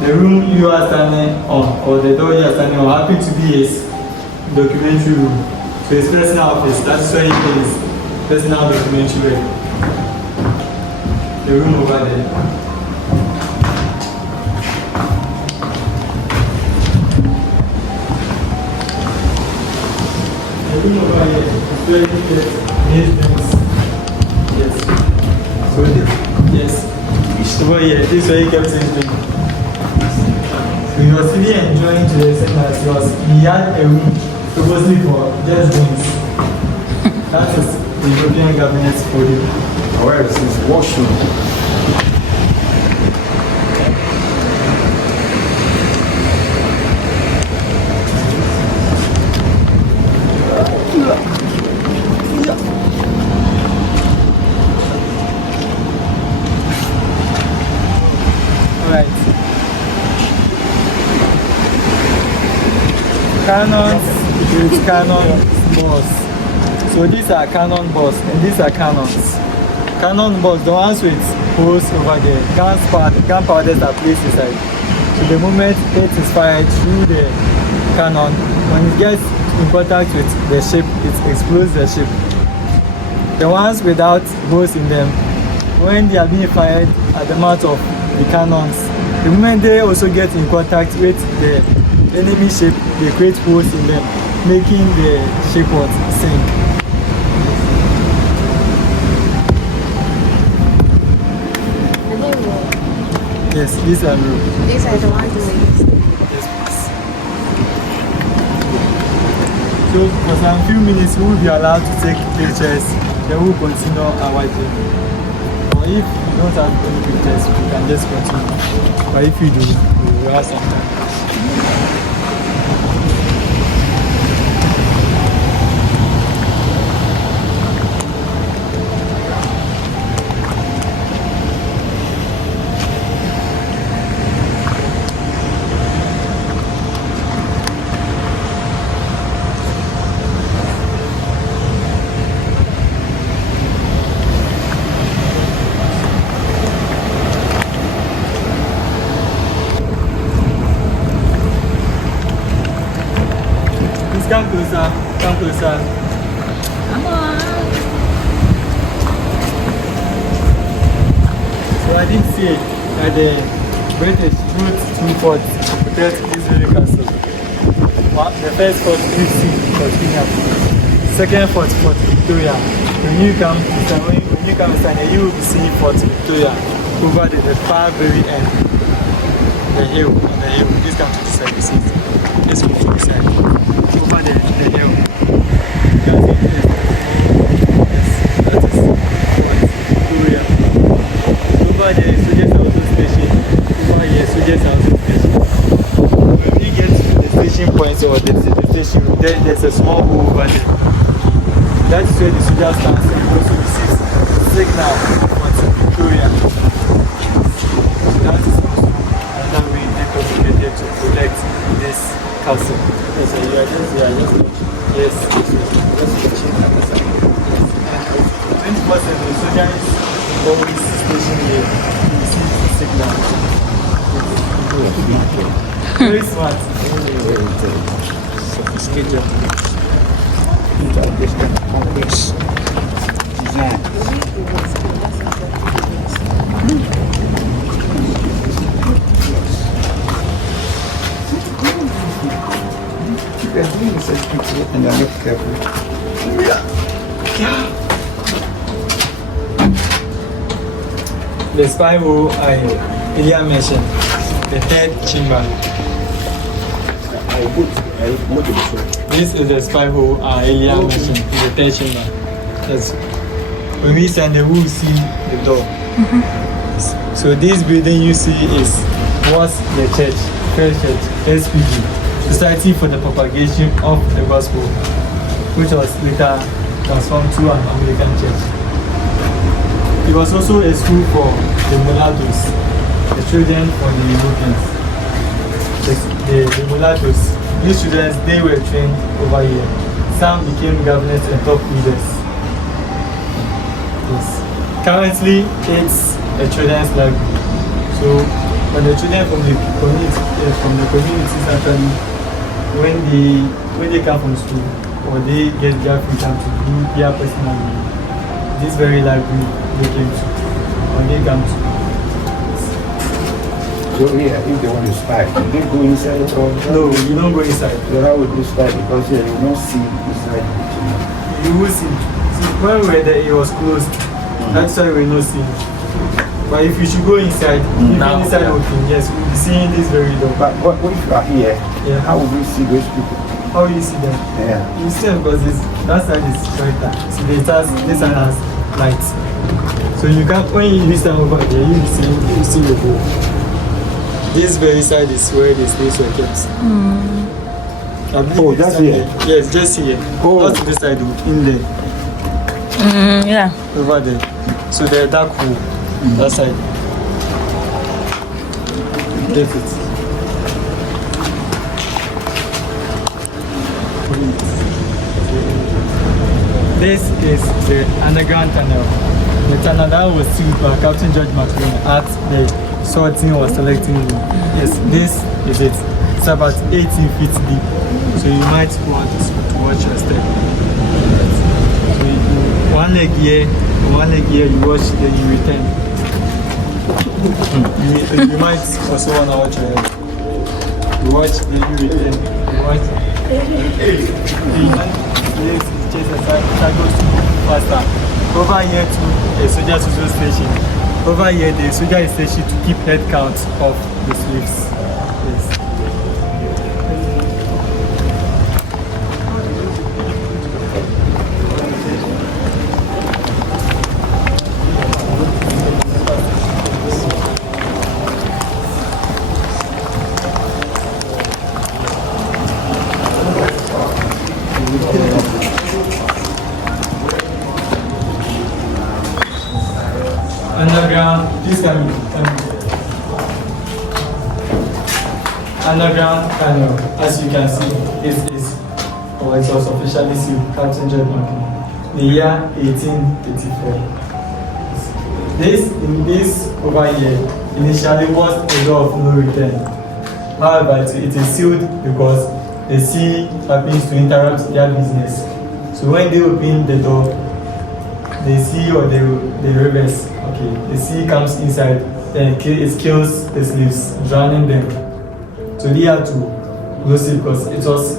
The room you are standing on, or the door you are standing on, happens to be his documentary room. So his personal office, that's where he is. Personal documentary work. The room over there. Over here, where he gets his things. Yes. So yes. Over here, this is where he kept his things. So he was really enjoying to the extent that he had a room supposedly for just drinks. That is the European government's podium. Where is his washroom? Cannons with cannon balls. So these are cannon balls and these are cannons. Cannon balls, the ones with holes over there. Gunpowders are placed inside. So the moment it is fired through the cannon, when it gets in contact with the ship, it explodes the ship. The ones without holes in them, when they are being fired at the mouth of the cannons, the moment they also get in contact with the enemy ship, they create holes in them, making the ship sink. Yes, these are real. These are the ones we use. Yes, please. So for some few minutes we will be allowed to take pictures, then we will continue our journey. Or if you don't have any pictures, we can just continue. But if you do, we will have some time. Come closer, come closer. Come on. So I did say that the British built 2 forts to protect this very castle. The first fort is Fort Kingham. Second fort, Fort Victoria. When you come to Ghana, you will be seeing Fort Victoria over the far very end. The hill, on the hill. Please come to the side, you see. Let's move to the side. Over the hill. Yes, that is Victoria. Over there is Swedes Auto Station. Over here is Swedes Auto Station. When we get to the station point or the station, there's a small hole over there. That is where the soldier stands and also receives signal for Victoria. That is also another way they communicated to protect this castle. Yes, you are just yes. And 24/7, the soldier is always stationed here to receive the signal. Very smart. Sophisticated. This kind of complex design. are doing research quickly and you're not careful. The spy who I earlier mentioned, the third chamber. This is the spy hole I earlier mentioned, the third chamber. Yes. When we stand there, we will see the door. So this building you see was the church, first church, SPG, Society for the Propagation of the Gospel, which was later transformed to an American church. It was also a school for the mulattoes, the children for the Europeans. The mulattoes, these students, they were trained over here. Some became governors and top leaders. Yes. Currently, it's a children's library. So, when the children from the communities actually, when they come from school or they get their free time to do their personal need, this very library they came to, or they come to. So here, if they want to spy, they go inside or No, you don't go inside. So how would you spy? Because here you don't see inside the chamber. You will see. See, when we were there, it was closed. That's why we will not see. But if you should go inside, Now, inside open, yes, we'll be seeing this very door. But what if you are here? Yeah. How would you see those people? How will you see them? Yeah. You see them because that side is brighter. See, this side has light. So you can, when you stand over there, you see the door. This very side is where the slaves were kept. Oh, that's here? Yes, just here. Oh. Not this side, in there. Yeah. Over there. So the dark hole, that side. Get it. This is the underground tunnel. The tunnel that was sealed by Captain George McLean at the sorting or selecting room. Yes, this is it. It's about 18 feet deep. So you might want to watch your step. So you do one leg here, you watch, then you return. You might also want to watch your head. You watch, then you return. You watch. This is just a goes to move faster. Over here to a soldier station. Over here, the soldier is stationed to keep head count of the slaves. Yes. Underground, please come in. Underground tunnel, as you can see, it was officially sealed, Captain George McLean, the year 1884. This over here initially was a door of no return. However, it is sealed because the sea happens to interrupt their business. So when they open the door, the sea or the rivers, okay, the sea comes inside and it kills the slaves, drowning them. So they had to close it because it was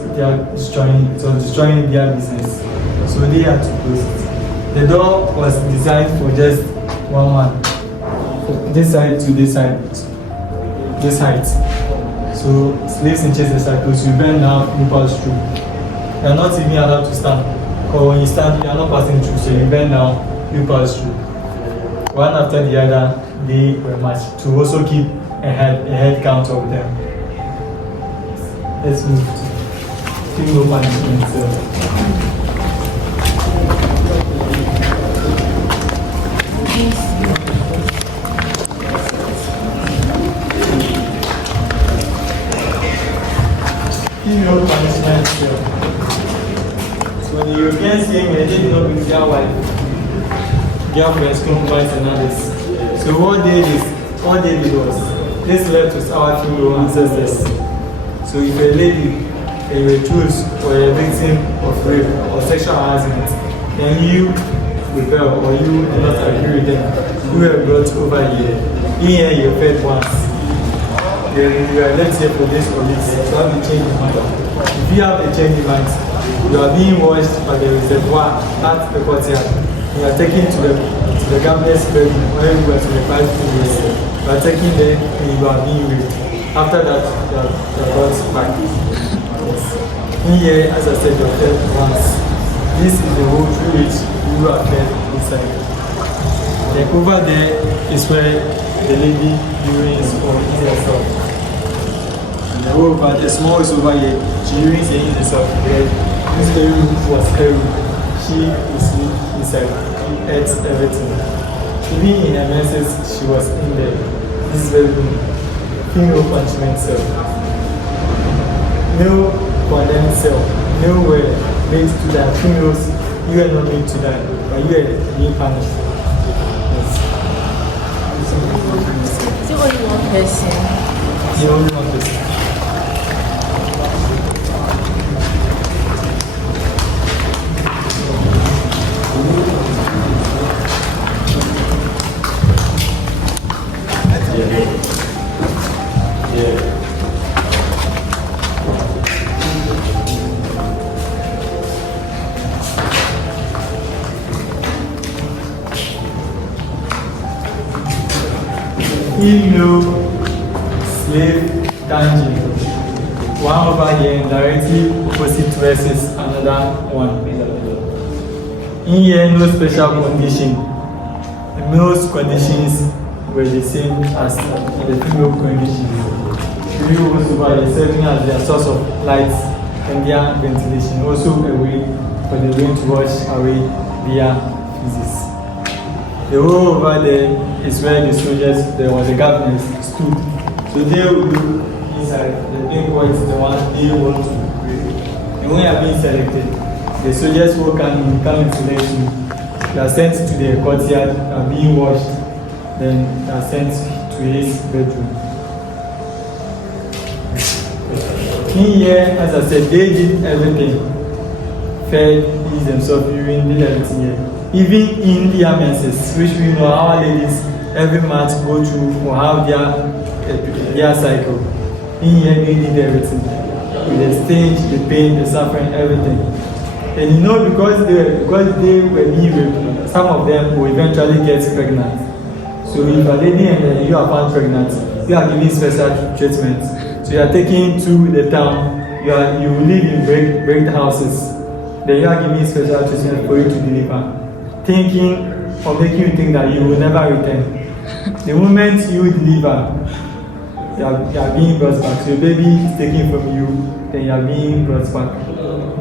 destroying their business. So they had to close it. The door was designed for just one man, from this side to this side, this height. So slaves in chains are closed. You bend down, you pass through. You are not even allowed to stand. Because when you stand, you are not passing through. So you bend down, you pass through. One after the other, they were matched to also keep a head count of them. Let's move to single management. Female punishment cell. So when the Europeans came here, they did not bring their wife, girlfriends, concubines, and others. So what they did was, this left with our female ancestors. So if a lady, a recluse, or a victim of rape or sexual harassment, then you rebel or you do not agree with them, you were brought over here. In here, you're fed once. then you are left here for this police to have a change in mind. If you have a change in mind, you are being washed by the reservoir at the courtyard. You are taken to the governor's bedroom where you were to the 5 years. You are taken there and you are being raped. After that, you are brought back. Yes. In here, as I said, you are fed once. This is the hole through which you are fed inside. Then over there is where the lady urines or in herself. And the hole over the small is over here. She urines in herself. This lady was her room. She is inside. She ate everything. Even in her menses, she was in there. This is very good. Female punishment cell. No condemned cell. Nowhere made to die. Females, you are not made to die, but you are being punished. Yes. Is it only one person? The only one person. Female slave dungeon. One over here and directly opposite versus another one. In here, no special condition. The male's conditions were the same as the female conditions. Female was over here serving as their source of light and their ventilation, also a way for the rain to wash away their feces. The hole over there is where the soldiers, there was the governors stood. So they will look inside, the think what is the one they want to read. And when you are being selected, the soldiers will come and select you. You are sent to the courtyard, are being washed, then you are sent to his bedroom. In here, as I said, they did everything. Fed, eased themselves, urine, did everything here. Even in their menses, which we know our ladies every month go through or have their cycle. In here they did everything. With the stage, the pain, the suffering, everything. And you know because they were being raped, some of them will eventually get pregnant. So if a lady and you are found pregnant, you are given special treatment. So you are taken to the town, you will live in break houses. Then you are given special treatment for you to deliver. Thinking or making you think that you will never return. The moment you deliver, you are being brought back. So your baby is taken from you, then you are being brought back.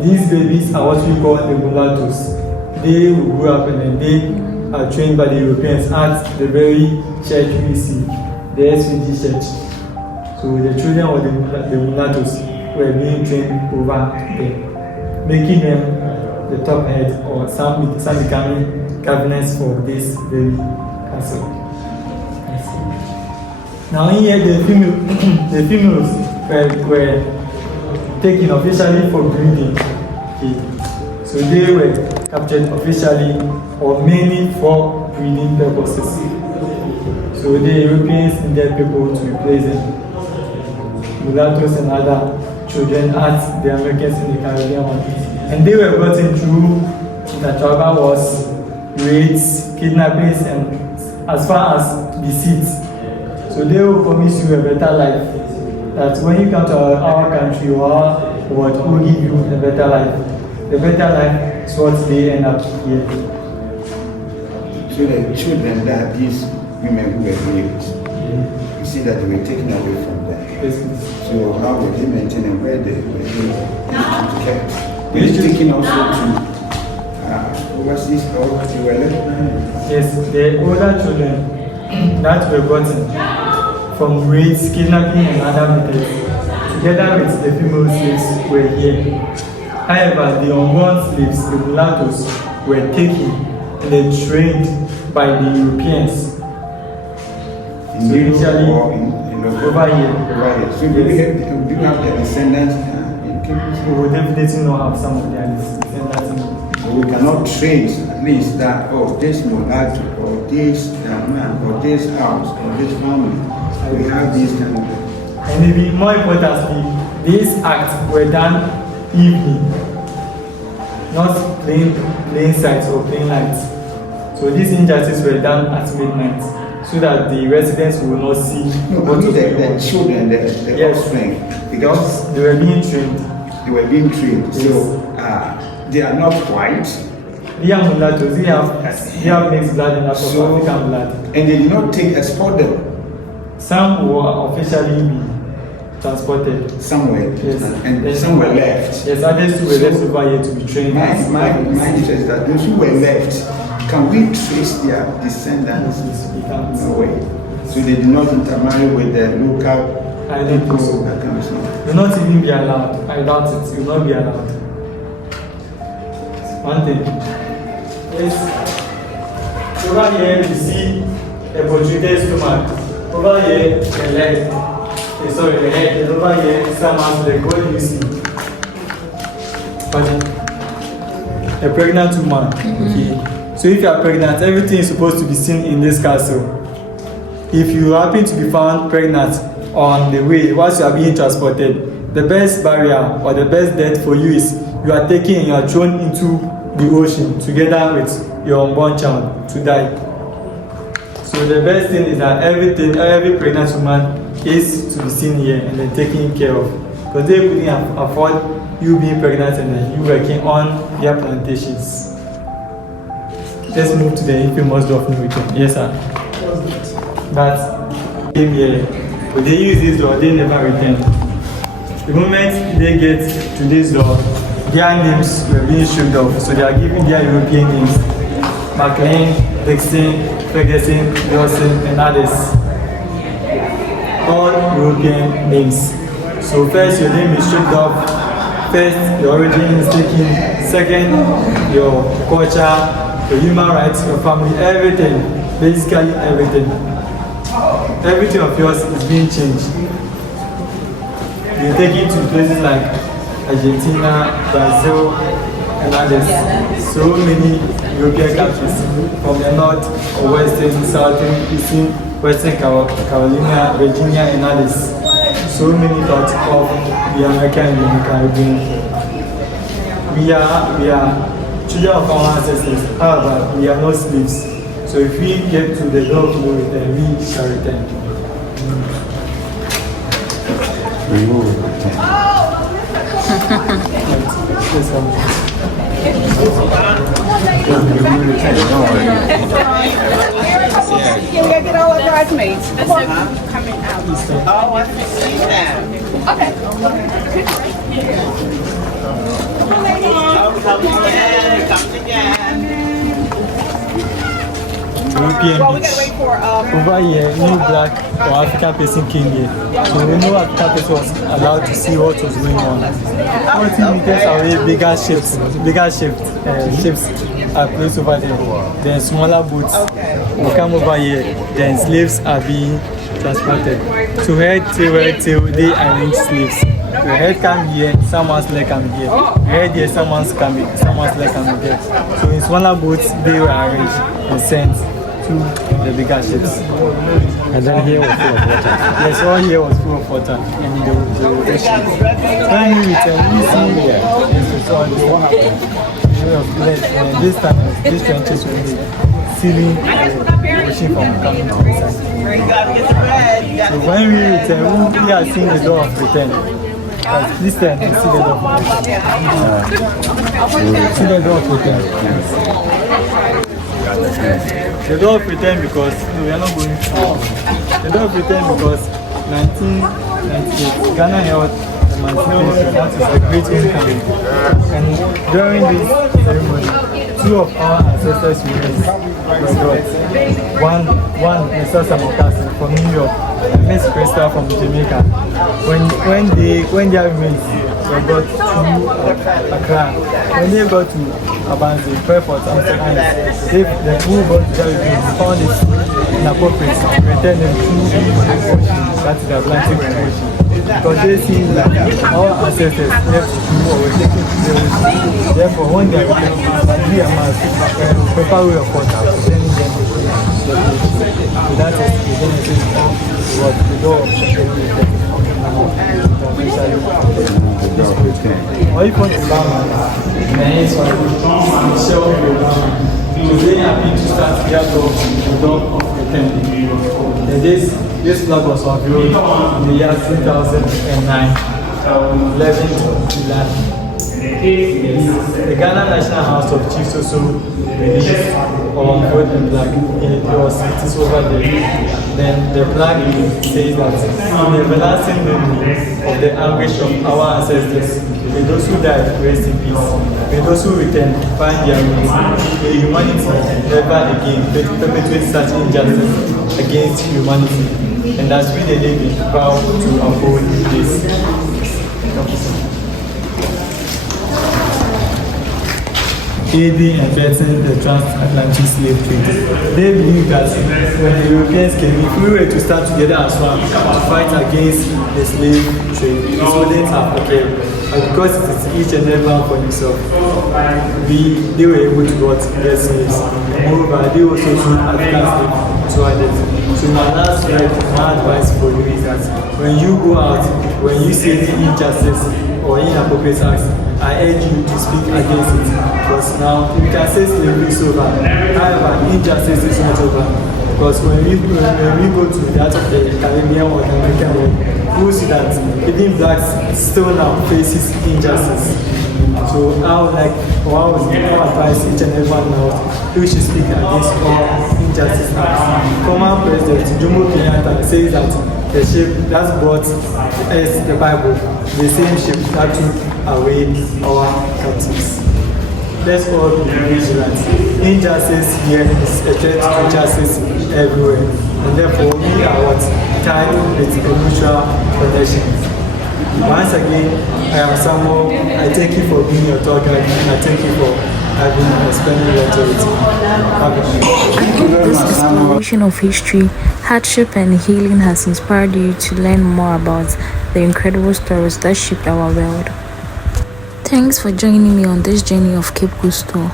These babies are what we call the mulattoes. They will grow up and then they are trained by the Europeans at the very church we see, the SVG church. So the children of the mulattoes were being trained over there, making them the top head or some becoming governors for this very castle. Now in here the females were taken officially for breeding. Okay. So they were captured officially or mainly for breeding purposes. So the Europeans needed people to replace them. Mulattoes and other children as the Americans in the Caribbean one. And they were brought in through tribal wars, raids, kidnappings, and as far as deceit. So they will promise you a better life. That when you come to our country or our world, will give you a better life. The better life is what they end up here. So the children that these women who were raped, you see that they were taken away from them. Yes. So how were they maintained and where they were kept? Were they taken also to overseas or they were left behind? Yes, the older children that were brought in from raids, kidnapping and other methods, together with the female slaves were here. However, the unborn slaves, the mulattoes, were taken and they trained by the Europeans. In So initially, over here. So do you have their descendants in Cape? We will definitely not have some of their descendants. So we cannot trace at least that, this mulatto or this man or this house or this family. We have these kind of And maybe more importantly, these acts were done evening, not plain sight or plain lights. So these injustices were done at midnight, so that the residents will not see what was going on. The children, the offspring, because they were being trained. They were being trained. Yes. So they are not white. They are mulattoes. They have mixed blood and African blood. And they did not export them. Some will officially be transported somewhere. Yes. And some were left. Yes, others were left over here to be trained. My interest is that those who were left, can we trace their descendants? No way. So they did not intermarry with the local people that comes in. Will not even be allowed. I doubt it. Will not be allowed. One thing. Yes. Over here you see a protruded stomach. Over here a leg. Sorry, the head. And over here someone's leg. What do you see? Pardon? A pregnant woman. Okay. So if you are pregnant, everything is supposed to be seen in this castle. If you happen to be found pregnant on the way whilst you are being transported, the best barrier or the best death for you is you are taken and you are thrown into the ocean together with your unborn child to die. So the best thing is that every pregnant woman is to be seen here and then taken care of, because they couldn't afford you being pregnant and then you working on their plantations. Let's move to the infamous Dolphin Weekend. Yes, sir. But came here, but they use this law, they never return. The moment they get to this law, their names were being stripped off, so they are giving their European names. McLean, Dixon, Ferguson, Wilson, and others. All European names. So first, your name is stripped off. First, your origin is taken. Second, your culture, your human rights, your family, everything, basically everything. Everything of yours is being changed. You take it to places like Argentina, Brazil, and others. So many European countries, from the north or western, southern, eastern, western Carolina, Virginia, and others. So many parts of the American and the Caribbean. We are children of our ancestors, however, we are not slaves. So if we get to the door to return, we shall return. We will return. Can we get all our bridesmaids? Coming out. Oh, I see that. Okay. Come again. European beach. Over here, no black or African person came here. So no African person was allowed to see what was going on. 40 meters away, bigger ships are placed over there. Then smaller boats will come over here. Then slaves are being transported. So head till they arrange slaves. The head come here, someone's leg come here. Head here, someone's leg come here. So in smaller boats, they were arranged and sent to the bigger ships. And then here was full of water. Yes, all here was full of water. And the ships. When we return, we see here, this all this what happened. This time, these trenches will be sealing the ocean from coming to the side. So when we return, we are seeing the door of return. This time, we see the door of return. See the door of return. The door of return because we are not going to. The door of return because 1998 Ghana held the emancipation, that is a great homecoming. And during this ceremony, two of our ancestors were brought. One Mr. Samokasi from New York and Miss Crystal from Jamaica. When their remains were brought to Accra, when they got to Abanzi, Fairport, and the crew got to their remains, found it inappropriate to return them to the ocean, that's the Atlantic Ocean. Because they see that our ancestors left to or were taken to the ocean. Therefore, when they are returned, we must proper way of water, returning them to the ocean. So that is the genesis of what the door of the Or if one is nice one, show today I'm going to start here to the door of the temple. And this flag was unveiled in the year 2009, 11th of July. The Ghana National House of Chiefs also released or unveiled the flag. It is over there. Then the flag says that in the everlasting memory of the anguish of our ancestors, may those who died rest in peace. May those who return find their roots. May humanity never again perpetuate such injustice against humanity. And as we the living vow to uphold this. Aiding and abetting the transatlantic slave trade. They believe that when the Europeans came, if we were to start together as one to fight against the slave trade, it wouldn't have occurred. And because it is each and every one for himself, they were able to get slaves. Moreover, they also took African slaves to others. So my last slide, my advice for you is that when you go out, when you see the injustice or inappropriate acts, I urge you to speak against it. Because now we can say slavery is over. However, injustice is not over. Because when we go to that of the Caribbean or the American world, we will see that even blacks still now faces injustice. So I would advise each and everyone now who should speak against all injustice acts. Former President Jomo Kenyatta says that the ship that brought us the Bible, the same ship that took away our captives. Let's all be vigilant. Injustice here is a threat to justice everywhere. And therefore, we are tied with a mutual connection. Once again, I am Samuel. I thank you for being your tour guide, and I thank you for spending your time. This exploration of history, hardship, and healing has inspired you to learn more about the incredible stories that shaped our world. Thanks for joining me on this journey of Cape Coast Tour.